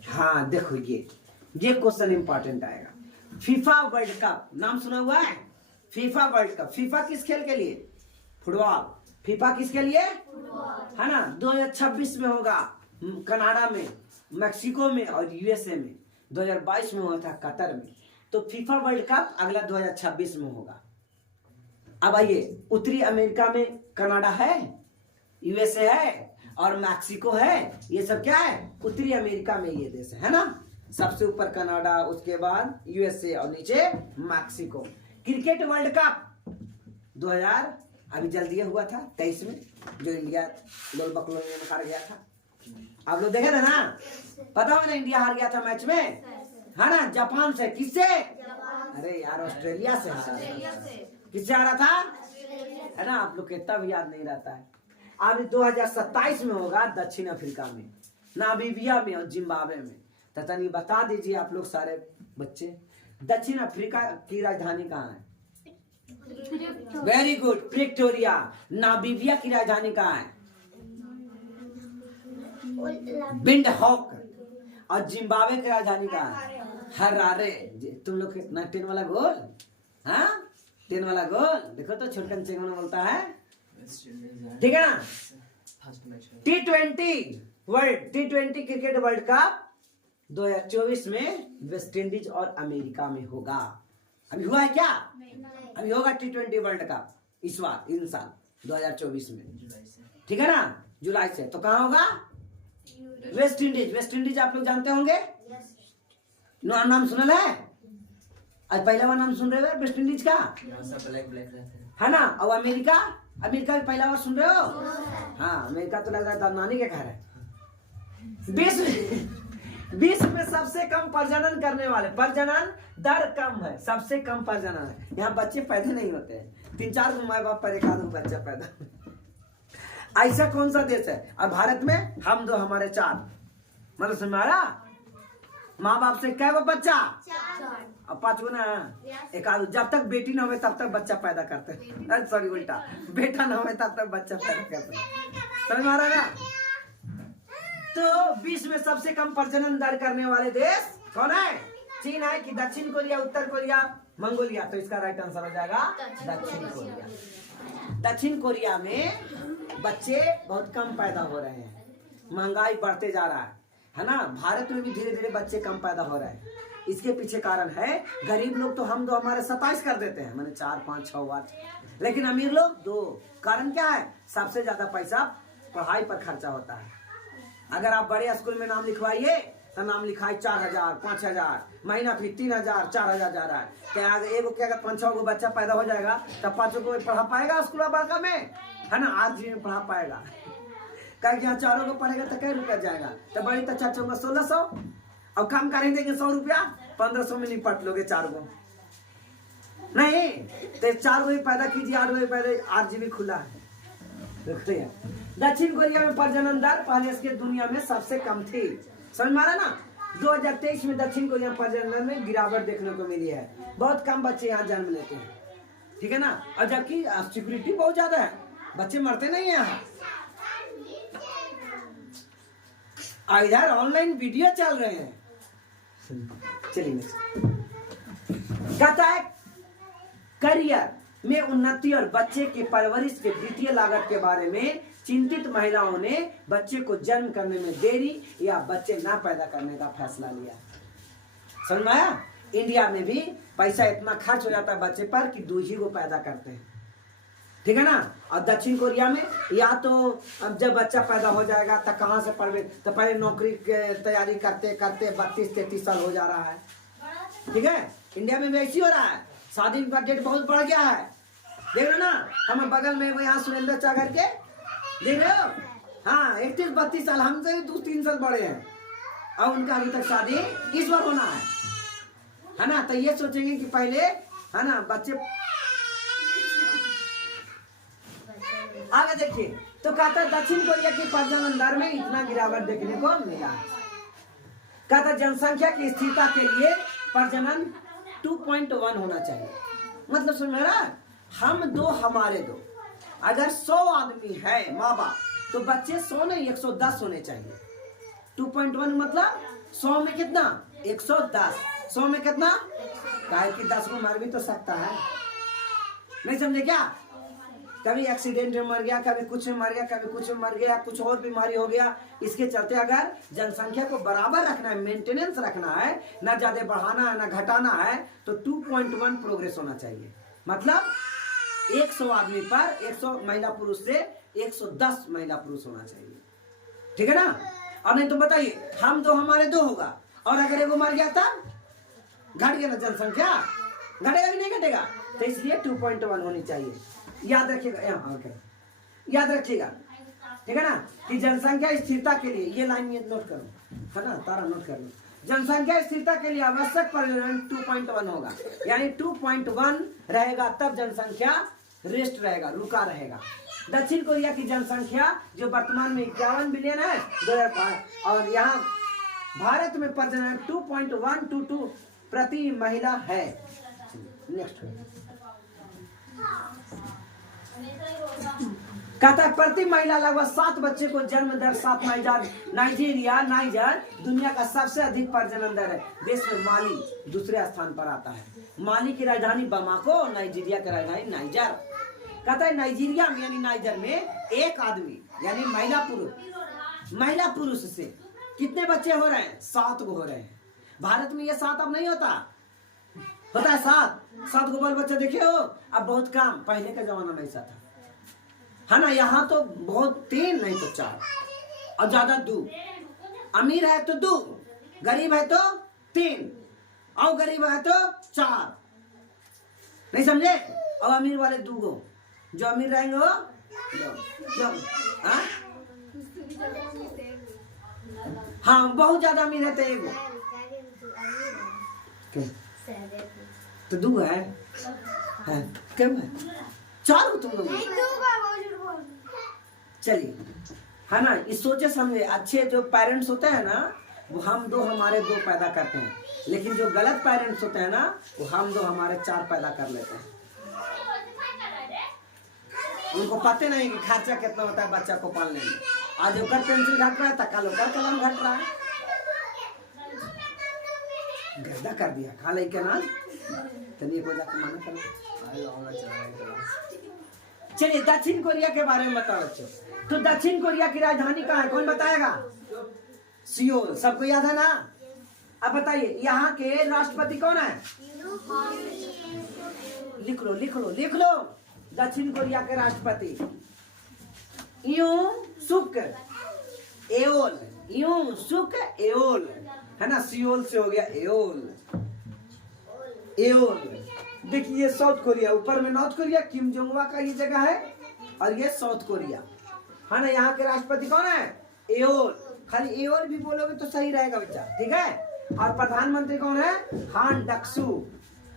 हाँ देखो ये क्वेश्चन इंपॉर्टेंट आएगा। फीफा वर्ल्ड कप नाम सुना हुआ है? फीफा वर्ल्ड कप, फीफा किस खेल के लिए? फुटबॉल। फीफा किसके लिए? है ना। 2026 में होगा कनाडा में, मैक्सिको में और यूएसए में। 2022 में हुआ था कतर में। तो फीफा वर्ल्ड कप अगला 2026 में होगा। अब आइए, उत्तरी अमेरिका में कनाडा है, यूएसए है और मैक्सिको है। ये सब क्या है? उत्तरी अमेरिका में ये देश है ना। सबसे ऊपर कनाडा, उसके बाद यूएसए और नीचे मैक्सिको। क्रिकेट वर्ल्ड कप 2000 अभी जल्दी हुआ था 23 में, जो इंडिया लोल बकलोल में हार गया था। आप लोग देखे थे ना? पता हो ना इंडिया हार गया था मैच में, है ना। जापान से। किससे? अरे यार ऑस्ट्रेलिया से हारा था। किससे हारा था? है ना। आप लोग को इतना भी याद नहीं रहता है। अब 2027 में होगा दक्षिण अफ्रीका में, नामीबिया में और जिम्बाब्वे में। तो तनी बता दीजिए आप लोग सारे बच्चे, दक्षिण अफ्रीका की राजधानी कहाँ है? Very good, Pretoria. नामीबिया की राजधानी कहाँ है? विंडहॉक। और जिम्बाब्वे की राजधानी कहाँ है? हरारे। तुम लोग कितना 10 वाला गोल, हाँ 10 वाला गोल देखो तो छोटकन चेंगन बोलता है, ठीक है ना। T20 क्रिकेट वर्ल्ड कप 2024 में वेस्ट इंडीज और अमेरिका में होगा। अभी हुआ है क्या? अभी होगा T20 वर्ल्ड कप इस साल 2024 में, ठीक है ना, जुलाई से। तो कहाँ होगा? वेस्ट इंडीज आप लोग जानते होंगे, नाम सुनल है? आज पहला बार नाम सुन रहे हो वेस्ट इंडीज का, है ना। और अमेरिका का पहला बार सुन रहे हो? हाँ, अमेरिका तो लग रहा है नानी के घर है। विश्व में सबसे कम प्रजनन करने वाले, प्रजनन दर कम है, सबसे कम प्रजनन है। यहाँ बच्चे पैदा नहीं होते हैं, 3-4 गो माँ बाप पर एक आध बच्चा पैदा। ऐसा कौन सा देश है? और भारत में हम 2 हमारे 4, मतलब तुम्हारा माँ बाप से क्या बच्चा? और 5 गो ना, एक आध। जब तक बेटी ना हो तब तक बच्चा पैदा करते हैं, सॉरी उल्टा, बेटा ना हो तब तक बच्चा पैदा करते हैं। समझ में आ रहा है ना? तो विश्व में सबसे कम प्रजनन दर करने वाले देश कौन है? चीन है कि दक्षिण कोरिया, उत्तर कोरिया, मंगोलिया? तो इसका राइट आंसर हो जाएगा दक्षिण कोरिया। दक्षिण कोरिया में बच्चे बहुत कम पैदा हो रहे हैं, महंगाई बढ़ते जा रहा है ना। भारत में भी धीरे धीरे बच्चे कम पैदा हो रहे हैं। इसके पीछे कारण है, गरीब लोग तो हम 2 हमारे 27 कर देते हैं, मैंने 4, 5, 6 बार, लेकिन अमीर लोग 2। कारण क्या है? सबसे ज्यादा पैसा पढ़ाई पर खर्चा होता है। अगर आप बड़े स्कूल में नाम लिखवाइए तो नाम लिखाई 4000, 5000, महीना फिर 3000, 4000 जा रहा है। क्या एगो क्या अगर 5-6 गो बच्चा पैदा हो जाएगा तब 5 को पढ़ा पाएगा स्कूल बड़का में, है ना। आज में पढ़ा पाएगा, क्या यहाँ 4 को पढ़ेगा तो क्या रुपया जाएगा? तो बड़ी तो 4 चौका 1600। अब काम करें देंगे 100 रुपया, 1500 में निपट लोगे 4 को नहीं। तो 4 को पैदा कीजिए, 8 को पैदा, 8 GB खुला है। दक्षिण कोरिया में प्रजनन दर पहले इसके दुनिया में सबसे कम थी। समझ में आ रहा ना? 2023 में दक्षिण कोरिया प्रजनन में गिरावट देखने को मिली है। बहुत कम बच्चे यहाँ जन्म लेते हैं, ठीक है ना। और जबकि सिक्योरिटी बहुत ज्यादा है, बच्चे मरते नहीं है यहाँ। इधर ऑनलाइन वीडियो चल रहे हैं। चलिए कहता है करियर में उन्नति और बच्चे की परवरिश के वित्तीय लागत के बारे में चिंतित महिलाओं ने बच्चे को जन्म करने में देरी या बच्चे ना पैदा करने का फैसला लिया। समझ में आया? इंडिया में भी पैसा इतना खर्च हो जाता है बच्चे पर कि 2 ही को पैदा करते हैं, ठीक है ना। और दक्षिण कोरिया में या तो अब जब बच्चा पैदा हो जाएगा तो कहाँ से पढ़वे, तो पहले नौकरी की तैयारी करते करते 32-33 साल हो जा रहा है, ठीक है। इंडिया में भी ऐसी हो रहा है, शादी का डेट बहुत बढ़ गया है। देख रहे हो ना, हम बगल में वो यहाँ सुरेंद्र चा करके देख रहे हो, हाँ 31-32 साल, हमसे भी 2-3 साल बड़े हैं और उनका अभी तक शादी इस बार होना है ना। तो ये सोचेंगे कि पहले, है ना, बच्चे आगे देखिए। तो कहता दक्षिण कोरिया की प्रजनन दर में इतना गिरावट देखने को मिला। कहता जनसंख्या की स्थिरता के लिए प्रजनन 2.1 होना चाहिए। मतलब समझ में आ रहा है? हम दो हमारे दो। अगर 100 आदमी है माँ बाप, तो बच्चे 100 नहीं 110 होने चाहिए। 2.1 मतलब 100 में कितना 110, 100 में कितना, काहे कि 10 को मर भी तो सकता है, नहीं समझे क्या? कभी एक्सीडेंट में मर गया, कभी कुछ में मर गया, कभी कुछ में मर गया, कुछ और बीमारी हो गया। इसके चलते अगर जनसंख्या को बराबर रखना है, मेंटेनेंस रखना है, ना ज्यादा बढ़ाना है ना घटाना है, तो 2.1 प्रोग्रेस होना चाहिए। मतलब 100 आदमी पर 100 महिला पुरुष से 110 महिला पुरुष होना चाहिए, ठीक है ना? और नहीं तो बताइए, हम दो हमारे दो होगा, और अगर एगो मर गया तब घट गया ना जनसंख्या, घटेगा कि नहीं घटेगा? तो इसलिए 2.1 होनी चाहिए। याद रखिएगा, याद रखिएगा, ठीक है ना, कि जनसंख्या स्थिरता के लिए, ये लाइन ये नोट करो, है ना, तारा नोट कर लो। जनसंख्या स्थिरता के लिए आवश्यक परिमाण 2.1 होगा, यानी 2.1 रहेगा तब जनसंख्या रेस्ट रहेगा, रुका रहेगा। दक्षिण कोरिया की जनसंख्या जो वर्तमान में 51 बिलियन है 2005, और यहाँ भारत में प्रजनन 2.122 प्रति महिला है। नेक्स्ट कहता है प्रति महिला लगभग 7 बच्चे को जन्म दर 7। नाइजर दुनिया का सबसे अधिक प्रजनन दर है। देश में माली दूसरे स्थान पर आता है। माली की राजधानी बमाको, नाइजीरिया की राजधानी नाइजर। कहता है नाइजीरिया में यानी नाइजर में एक आदमी यानी महिला पुरुष से कितने बच्चे हो रहे हैं? 7 को हो रहे हैं। भारत में ये 7 अब नहीं होता है 7 को बाल बच्चा देखे हो, अब बहुत कम, पहले के जमाना में ऐसा था, है ना। यहाँ तो बहुत 3 नहीं तो 4 और ज्यादा 2। अमीर है तो 2, गरीब है तो 3, और गरीब है तो 4, नहीं समझे? और अमीर वाले 2 गो, जो अमीर रहेंगे वो हाँ बहुत ज्यादा अमीर है तो 1 गो, तो 2 है क्यों है 4 तुम लोग? चलिए, है ना, इस सोचे समझे। अच्छे जो पेरेंट्स होते हैं ना, वो हम 2 हमारे 2 पैदा करते हैं, लेकिन जो गलत पेरेंट्स होते हैं ना, वो हम 2 हमारे 4 पैदा कर लेते हैं। उनको पता नहीं कि खर्चा कितना होता है बच्चा को पालने में। आज ओकर पेंसिल घट रहा है, कल ओकर कलम घट रहा है। गद्दा कर दिया खा ले के ना, तनिक हो जाके माना करना। चलिए दक्षिण कोरिया के बारे में बताओ बच्चों। तो दक्षिण कोरिया की राजधानी कहाँ है, कौन बताएगा? सियोल, सबको याद है ना? अब बताइए यहाँ के राष्ट्रपति कौन है? लिख लो। दक्षिण कोरिया के राष्ट्रपति सुक एओल, है ना। सियोल से हो गया एओल। देखिए साउथ कोरिया, ऊपर में north Korea, Kim Jong Un का ये जगह है, और ये साउथ कोरिया, है ना। यहाँ के राष्ट्रपति कौन है? एओल। खाली एओल भी बोलोगे तो सही रहेगा बच्चा, ठीक है। और प्रधानमंत्री कौन है? हान डक्सू।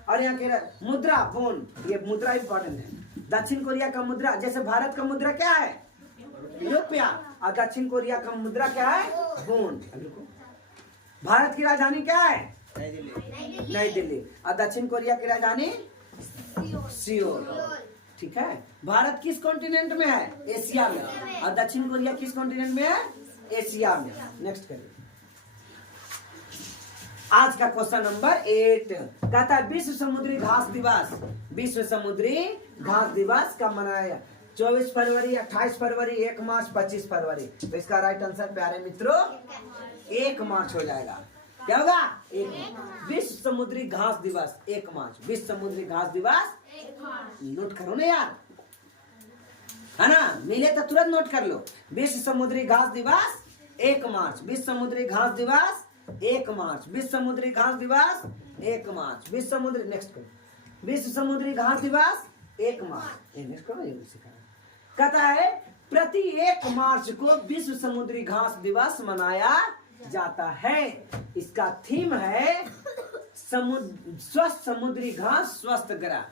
और यहाँ के मुद्रा वोन, ये मुद्रा इंपॉर्टेंट है। दक्षिण कोरिया का मुद्रा, जैसे भारत का मुद्रा क्या है? रुपया, और दक्षिण कोरिया का मुद्रा क्या है? वोन। भारत की राजधानी क्या है? नई दिल्ली। और दक्षिण कोरिया की राजधानी सियोल, ठीक है। भारत किस कॉन्टिनेंट में है? एशिया में। और दक्षिण कोरिया किस कॉन्टिनेंट में है? एशिया में। नेक्स्ट करिए। आज का क्वेश्चन नंबर 8 कहता है विश्व समुद्री घास दिवस। विश्व समुद्री घास दिवस कब मनाया? 24 फरवरी, 28 फरवरी, 1 मार्च, 25 फरवरी। तो इसका राइट आंसर प्यारे मित्रों 1 मार्च हो जाएगा। क्या होगा? 1 मार्च। विश्व समुद्री घास दिवस 1 मार्च। विश्व समुद्री घास दिवस 1 मार्च। नोट करो ना यार, है ना, मिले तो तुरंत नोट कर लो। विश्व समुद्री घास दिवस 1 मार्च। विश्व समुद्री घास दिवस 1 मार्च। विश्व समुद्री घास दिवस 1 मार्च। विश्व समुद्री, नेक्स्ट करो। विश्व समुद्री घास दिवस 1 मार्च। नेक्स्ट करो, ये सिखाना। कहता है प्रति 1 मार्च को विश्व समुद्री घास दिवस मनाया जाता है। इसका थीम है स्वस्थ समुद्री घास स्वस्थ ग्रह।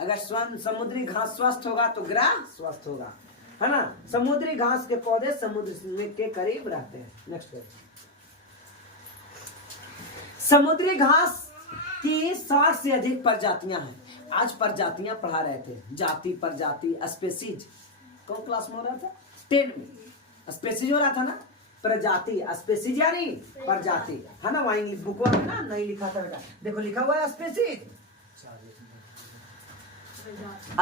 अगर समुद्री घास स्वस्थ होगा तो ग्रह स्वस्थ होगा, है ना। समुद्री घास के पौधे समुद्र के करीब रहते हैं। नेक्स्ट करो। समुद्री घास की 60 से अधिक प्रजातियां हैं। आज प्रजातियां पढ़ा रहे थे, जाति प्रजाति स्पेसीज। कौन क्लास में हो रहा था? 10 में। स्पेसीज हो रहा था ना, प्रजाति स्पेसीज यानी प्रजाति, है ना? वहाँ बुक में ना नहीं लिखा था बेटा, देखो लिखा हुआ है स्पेसीज।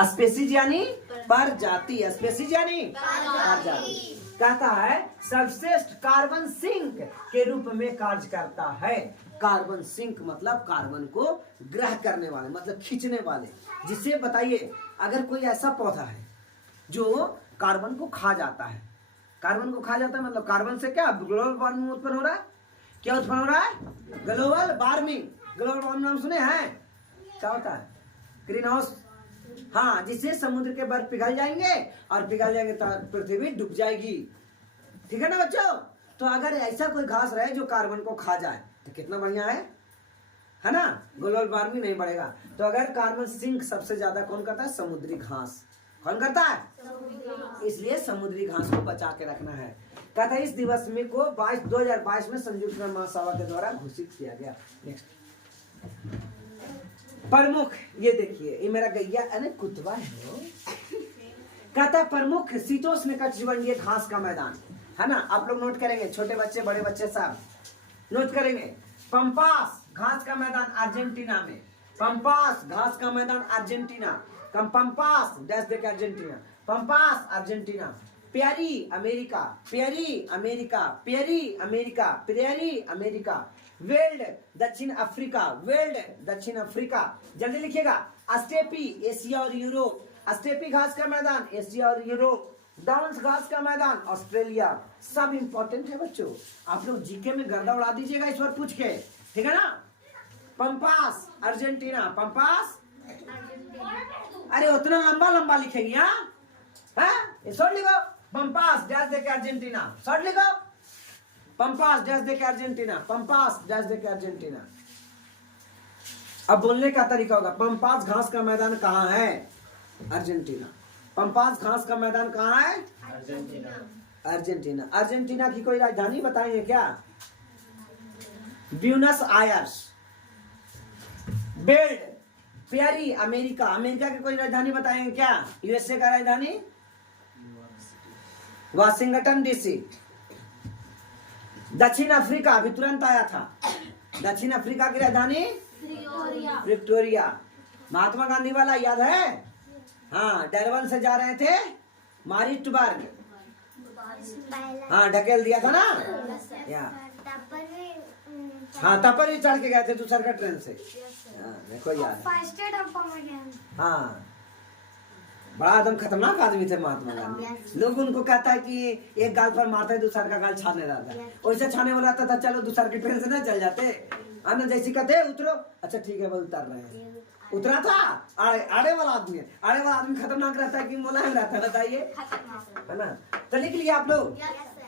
स्पेसीज यानी प्रजाति, स्पेसीज यानी प्रजाति। कहता है सर्वश्रेष्ठ कार्बन सिंक के रूप में कार्य करता है। कार्बन सिंक मतलब कार्बन को ग्रह करने वाले, मतलब खींचने वाले। जिसे बताइए, अगर कोई ऐसा पौधा है जो कार्बन को खा जाता है, कार्बन को खा जाता है मतलब कार्बन से क्या ग्लोबल वार्मिंग उत्पन्न हो रहा है? क्या उत्पन्न हो रहा है? Global warming. ग्लोबल वार्मिंग नाम सुने हैं? क्या होता है? Green house. हाँ, जिससे समुद्र के बर्फ पिघल जाएंगे और पिघल जाएंगे तो पृथ्वी डूब जाएगी। ठीक है ना बच्चों? तो अगर ऐसा कोई घास रहे जो कार्बन को खा जाए तो कितना बढ़िया है ना? ग्लोबल वार्मिंग नहीं बढ़ेगा। तो अगर कार्बन सिंक सबसे ज्यादा कौन करता है? समुद्री घास। कौन करता है? इसलिए समुद्री घास को बचा के रखना है। कहता है इस दिवस में को 2022 में संयुक्त राष्ट्र महासभा के द्वारा घोषित किया गया। नेक्स्ट प्रमुख, ये देखिए, ये मेरा गैया अने कुतवा है। कहता है प्रमुख शीतोष्ण कटिबंधीय घास का मैदान, है ना? आप लोग नोट करेंगे, छोटे बच्चे बड़े बच्चे सब नोट करेंगे। पंपास घास का मैदान अर्जेंटीना में। पंपास घास का मैदान अर्जेंटीना। पंपास डैश देके अर्जेंटीना, पंपास अर्जेंटीना। प्यारी अमेरिका, प्यारी अमेरिका, प्यारी अमेरिका, प्यारी अमेरिका। वेल्ड दक्षिण अफ्रीका, वेल्ड दक्षिण अफ्रीका। जल्दी लिखिएगा। अस्टेपी एशिया और यूरोप, अस्टेपी घास का मैदान एशिया और यूरोप। डाउन्स घास का मैदान ऑस्ट्रेलिया। सब इंपॉर्टेंट है बच्चों, आप लोग जीके में गर्दा उड़ा दीजिएगा इस बार पूछ के, ठीक है ना? Pampas Argentina, pampas. अरे उतना लंबा लंबा लिखेंगे ये शॉर्ट लिखो। पंपास डैश देके अर्जेंटीना, शॉर्ट लिखो। पंपास डैश देके अर्जेंटीना, पंपास डैश देके अर्जेंटीना। अब बोलने का तरीका होगा, पंपास घास का मैदान कहाँ है? अर्जेंटीना। पंपास घास का मैदान कहाँ है? अर्जेंटीना। अर्जेंटीना। अर्जेंटीना की कोई राजधानी बताएंगे क्या? Buenos Aires. बेल्ड प्यारी अमेरिका, अमेरिका की कोई राजधानी बताएंगे क्या? यूएसए का राजधानी वाशिंगटन डीसी। दक्षिण अफ्रीका अभी तुरंत आया था, दक्षिण अफ्रीका की राजधानी विक्टोरिया। महात्मा गांधी वाला याद है? हाँ, डरबन से जा रहे थे मारिट्सबर्ग, हाँ ढकेल दिया था ना या हाँ, तब पर भी चढ़ के गए थे दूसर का ट्रेन से। देखो यार, हाँ, बड़ा एकदम खतरनाक आदमी थे महात्मा गांधी। लोग उनको कहता है कि एक गाल पर मारते है दूसर का गाल छाने रहता है, वैसे छाने वाला था। चलो दूसर की ट्रेन से ना चल जाते, आना जैसी कहते उतरो, अच्छा ठीक है वो उतर रहे हैं। उतरा था आड़े वाला आदमी है, आड़े वाला आदमी खतरनाक रहता है कि मुलायम रहता है, बताइए, है ना? तो लिख लिया आप लोग।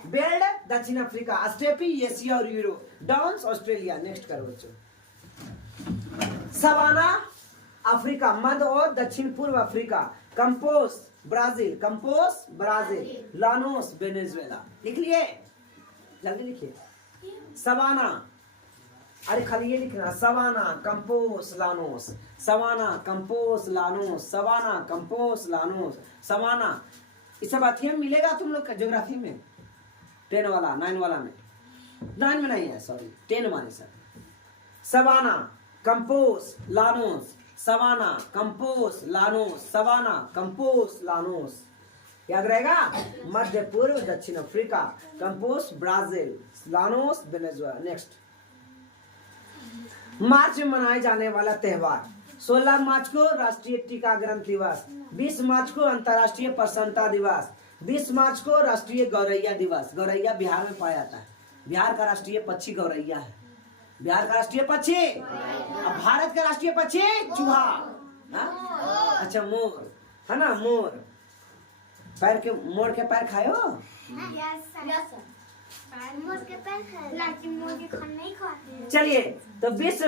बेल्ड दक्षिण अफ्रीका, अस्टेपी एशिया और यूरोप, डाउन्स ऑस्ट्रेलिया। नेक्स्ट करो बच्चों। सवाना अफ्रीका, मध्य और दक्षिण पूर्व Africa. Campos Brazil, campos Brazil. Llanos Venezuela. लिख लिए? जल्दी लिखिए। सवाना, अरे खाली ये लिखना, savanna campos llanos, savanna campos llanos, savanna campos llanos, savanna. इस सब अध्ययन मिलेगा तुम लोग का ज्योग्राफी में, 10 वाला 9 वाला में, 9 में नहीं है, सॉरी 10 वाले sir. Savanna campos llanos, savanna campos llanos, savanna campos llanos. याद रहेगा? मध्य पूर्व दक्षिण Africa, campos Brazil, llanos Venezuela. Next, मार्च में मनाए जाने वाला त्योहार। 16 मार्च को राष्ट्रीय टीकाकरण दिवस, 20 मार्च को अंतर्राष्ट्रीय प्रसन्नता दिवस, 20 मार्च को राष्ट्रीय गौरैया दिवस। गौरैया बिहार में पाया जाता है, बिहार का राष्ट्रीय पक्षी गौरैया है। बिहार का राष्ट्रीय पक्षी, अब भारत का राष्ट्रीय पक्षी चूहा। अच्छा मोर, है ना? मोर, पैर के मोर के पैर खाए हो? चलिए, तो 20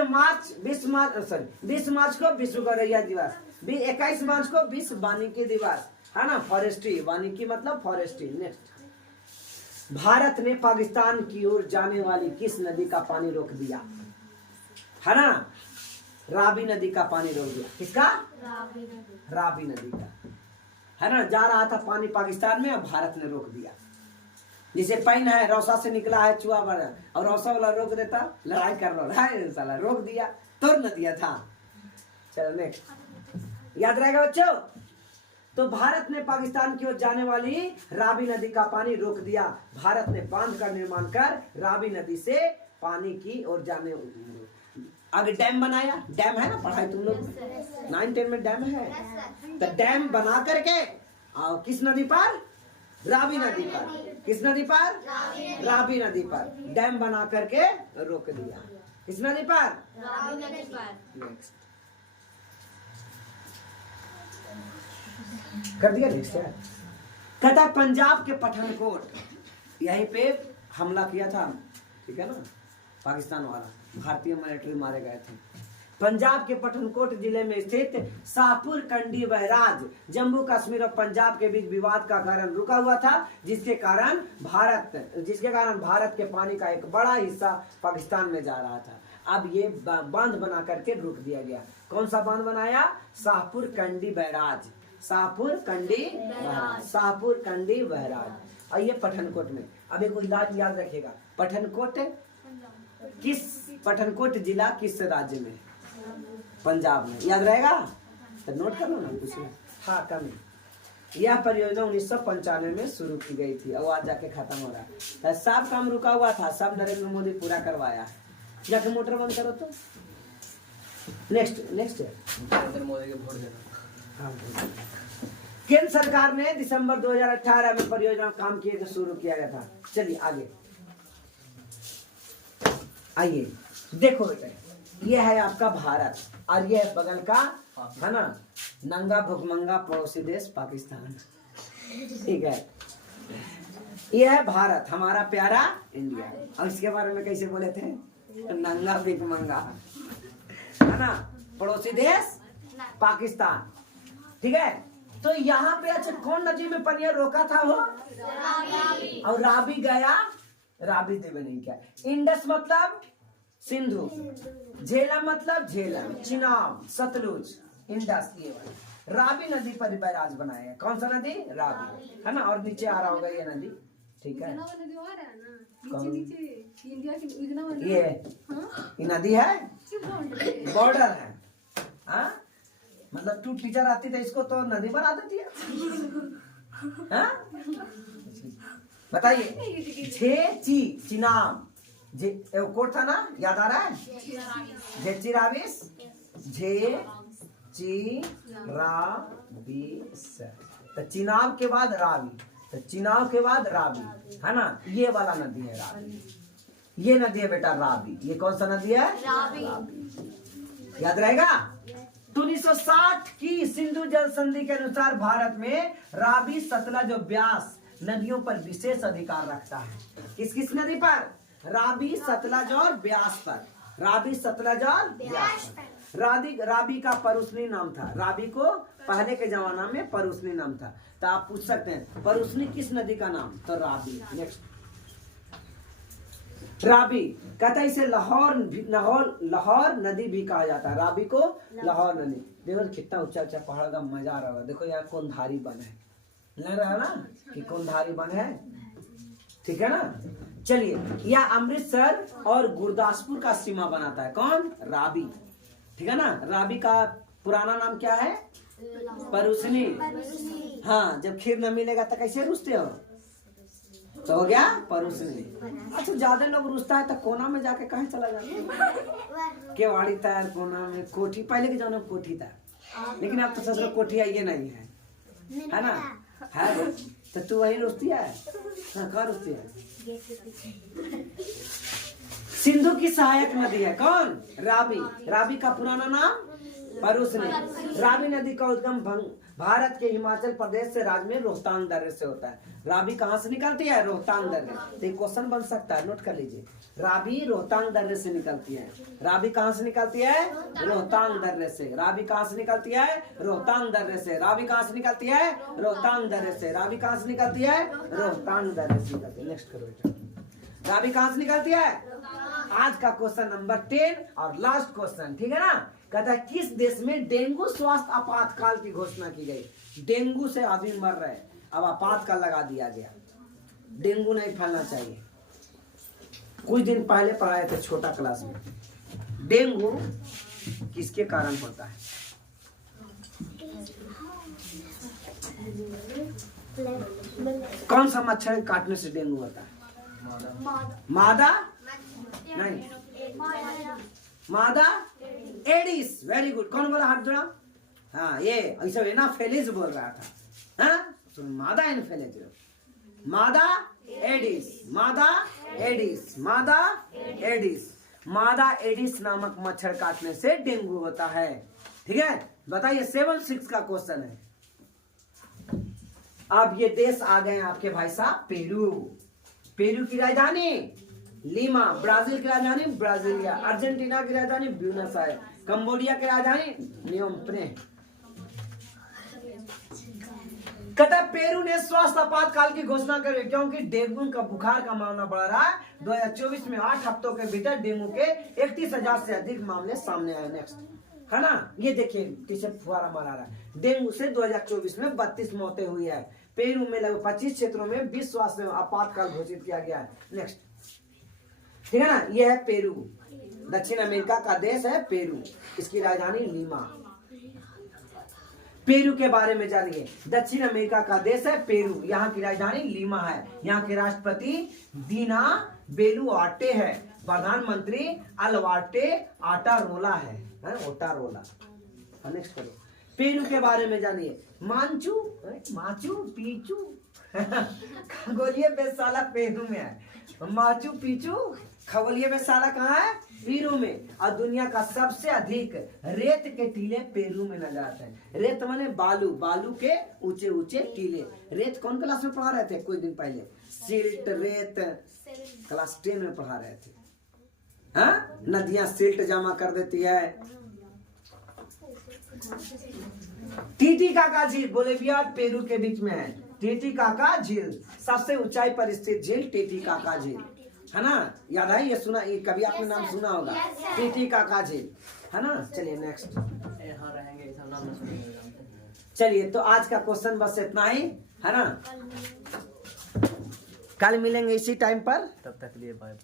मार्च को विश्व गौरैया दिवस, 21 मार्च को विश्व वानिकी दिवस, है ना? फॉरेस्ट्री, वानिकी मतलब फॉरेस्ट्री। नेक्स्ट, भारत ने पाकिस्तान की ओर जाने वाली किस नदी का पानी रोक दिया? है ना? रावी नदी का पानी रोक दिया। किसका? रावी नदी का, है ना। जा रहा था पानी पाकिस्तान में और भारत ने रोक दिया। जिसे पैन है रौसा से निकला है चुहा बड़ा, और रौसा वाला रोक देता, लड़ाई कर रहा है साला, रोक दिया, तोड़ न दिया था। चलो नेक्स्ट, याद रहेगा बच्चों। तो भारत ने पाकिस्तान की ओर जाने वाली रावी नदी का पानी रोक दिया। भारत ने बांध का निर्माण कर रावी नदी से पानी की ओर जाने, आगे डैम बनाया। डैम है ना, पढ़ाई तुम लोग 9-10 में डैम है। तो डैम बना करके किस नदी पर? रावी नदी पर। किस नदी पर? रावी नदी पर डैम बना करके रोक दिया। किस नदी पर? नेक्स्ट कर दिया। नेक्स्ट है, कहता पंजाब के पठानकोट, यहीं पे हमला किया था, ठीक है ना, पाकिस्तान वाला, भारतीय मिलिट्री मारे गए थे। पंजाब के पठानकोट जिले में स्थित शाहपुर कंडी बैराज जम्मू कश्मीर और पंजाब के बीच विवाद का कारण रुका हुआ था, जिसके कारण भारत के पानी का एक बड़ा हिस्सा पाकिस्तान में जा रहा था। अब ये बांध बना करके रोक दिया गया। कौन सा बांध बनाया? शाहपुर कंडी बैराज। शाहपुर कंडी बैराज, शाहपुर कंडी बैराज। और ये पठानकोट में। अब एक इलाज याद रखिएगा, पठानकोट जिला किस राज्य में? पंजाब में। याद रहेगा तो नोट कर लो ना, पूछिए। हाँ, कम। यह परियोजना 1995 में शुरू की गई थी और आज जाके खत्म हो रहा है। सब काम रुका हुआ था, सब नरेंद्र मोदी पूरा करवाया है। जाके मोटर बंद करो तो। नेक्स्ट नरेंद्र मोदी के वोट देना। हाँ, केंद्र सरकार ने दिसंबर 2018 में परियोजना काम किए शुरू किया गया था। चलिए आगे आइए, देखो बेटे, ये है आपका भारत और ये है बगल का, है ना, नंगा भुखमंगा पड़ोसी देश पाकिस्तान। ठीक है, ये है भारत, हमारा प्यारा इंडिया। और इसके बारे में कैसे बोले थे? नंगा भुखमंगा, है ना, पड़ोसी देश पाकिस्तान। ठीक है, तो यहाँ पे अच्छा कौन नदी में पानी रोका था वो? रावी। और रावी गया, रावी देवे नहीं क्या। इंडस मतलब सिंधु, झेलम मतलब झेलम, चिनाब, सतलुज, इंडस, ये रावी नदी पर बैराज बनाए हैं। कौन सा नदी? रावी, है ना। और नीचे आ रहा होगा ये नदी, ठीक है, ये नदी है, बॉर्डर है। हाँ, मतलब तू टीचर आती तो इसको तो नदी बना देती है। हाँ? बताइए, चिनाब, कोट था ना, याद आ रहा है? झेचिराविस, तो चिनाब के बाद रावी, तो चिनाब के बाद रावी, है ना। ये वाला नदी है रावी, ये नदी है बेटा रावी। ये कौन सा नदी है? रावी। याद रहेगा। 1960 की सिंधु जल संधि के अनुसार भारत में रावी, सतलज और ब्यास नदियों पर विशेष अधिकार रखता है। किस किस नदी पर? रावी, सतलज और ब्यास पर। रावी, सतलज और ब्यास पर। रावी का परुसनी नाम था। रावी को पहले के जमाना में परुसनी नाम था। तो आप पूछ सकते हैं परुसनी किस नदी का नाम? तो रावी। नेक्स्ट, रावी कहता है इसे लाहौर नदी भी कहा जाता है। रावी को लाहौर नदी। देखो कितना ऊंचा ऊंचा पहाड़ का मजा आ रहा है। देखो यहाँ कोंधारी वन है, लग रहा है ना कि कोंधारी वन है, ठीक है ना। चलिए, यह अमृतसर और गुरदासपुर का सीमा बनाता है। कौन? रावी, ठीक है ना। रावी का पुराना नाम क्या है? परुसनी। हाँ, जब खीर न मिलेगा तो कैसे रुसते हो? तो हो गया परुसनी। अच्छा, ज्यादा लोग रुसता है तो कोना में जाके कहीं चला जाता है? केवाड़ी था कोना में, कोठी, पहले के जमाने में कोठी था, लेकिन अब तो ससुर कोठी ये नहीं है ना। है तो तू वही रुसती है? हाँ, कहाँ रुसती है? सिंधु की सहायक नदी है कौन? रावी। रावी का पुराना नाम परुसनी। रावी नदी का उद्गम भारत के हिमाचल प्रदेश से राज्य में रोहतांग दर्रे से होता है। रावी कहाँ से निकलती है? रोहतांग दर्रे। तो एक क्वेश्चन बन सकता है, नोट कर लीजिए। रावी रोहतांग दर्रे से निकलती है। रावी कहाँ से निकलती है? रोहतांग दर्रे से। रावी कहाँ से निकलती है? रोहतांग दर्रे से। रावी कहाँ से निकलती है? रोहतांग दर्रे से। रावी कहाँ से निकलती है? रोहतांग दर्रे से निकलती है। नेक्स्ट करो बेटा, रावी कहाँ से निकलती है? आज का क्वेश्चन नंबर 10 और लास्ट क्वेश्चन, ठीक है ना। कहता है किस देश में डेंगू स्वास्थ्य आपातकाल की घोषणा की गई। डेंगू से आदमी मर रहे, अब आपातकाल लगा दिया गया। डेंगू नहीं फैलना चाहिए। कुछ दिन पहले पढ़ाए थे छोटा क्लास में, डेंगू किसके कारण होता है? कौन सा मच्छर काटने से डेंगू होता है? मादा नहीं, मादा एडिस। Very good. कौन बोला? हाथ जोड़ा। हाँ, ये ऐसा एनाफेलिस बोल रहा था। हाँ, तो मादा एनाफेलिस, मादा एडिस, मादा एडिस, मादा एडिस। मादा एडिस नामक मच्छर काटने से डेंगू होता है। ठीक है, बताइए 7-6 का क्वेश्चन है। अब ये देश आ गए आपके भाई साहब पेरू। पेरू की राजधानी लीमा, ब्राजील की राजधानी ब्राजीलिया, अर्जेंटीना की राजधानी ब्यूनस आयर्स, कंबोडिया की राजधानी नियोम प्ने। कहता पेरू ने स्वास्थ्य आपातकाल की घोषणा करी क्योंकि डेंगू का बुखार का मामला बढ़ रहा है। 2024 में 8 हफ्तों के भीतर डेंगू के 31,000 से अधिक मामले सामने आए। नेक्स्ट है ना, ये देखिए पीछे फुहारा मारा रहा है। डेंगू से 2024 में 32 मौतें हुई है। पेरू में लगभग 25 क्षेत्रों में विश्व स्वास्थ्य आपातकाल घोषित किया गया है। नेक्स्ट, ठीक है ना, ये है पेरू, दक्षिण अमेरिका का देश है पेरू, इसकी राजधानी लीमा। पेरू के बारे में जानिए। दक्षिण अमेरिका का देश है पेरू, यहाँ की राजधानी लीमा है। यहाँ के राष्ट्रपति दीना बेलुआर्टे है, प्रधानमंत्री अल्वार्टे आटारोला है, ओटारोला। नेक्स्ट करो। पेरू के बारे में जानिए। माचू पीचू खगोलीय वेधशाला पेरू में है। माचू पीचू खगोलीय वेधशाला कहाँ है? पेरू में। और दुनिया का सबसे अधिक रेत के टीले पेरू में नजर आते हैं। रेत माने बालू, बालू के ऊंचे ऊंचे टीले। रेत कौन क्लास में पढ़ा रहे थे कुछ दिन पहले? सिल्ट, रेत क्लास 10 में पढ़ा रहे थे। हाँ, नदियां सिल्ट जमा कर देती है। टीटीकाका झील बोलिविया पेरू के बीच में है। टीटीकाका झील सबसे ऊंचाई पर स्थित झील टीटीकाका झील है ना, याद है? ये सुना, ये कभी आपने नाम सुना होगा, टीटीकाका झील है ना। चलिए नेक्स्ट। यहाँ रहेंगे ऐसा नाम ना सुनेंगे। चलिए तो आज का क्वेश्चन बस इतना ही है ना। कल मिलेंगे इसी टाइम पर, तब तक लिए बाय बाय।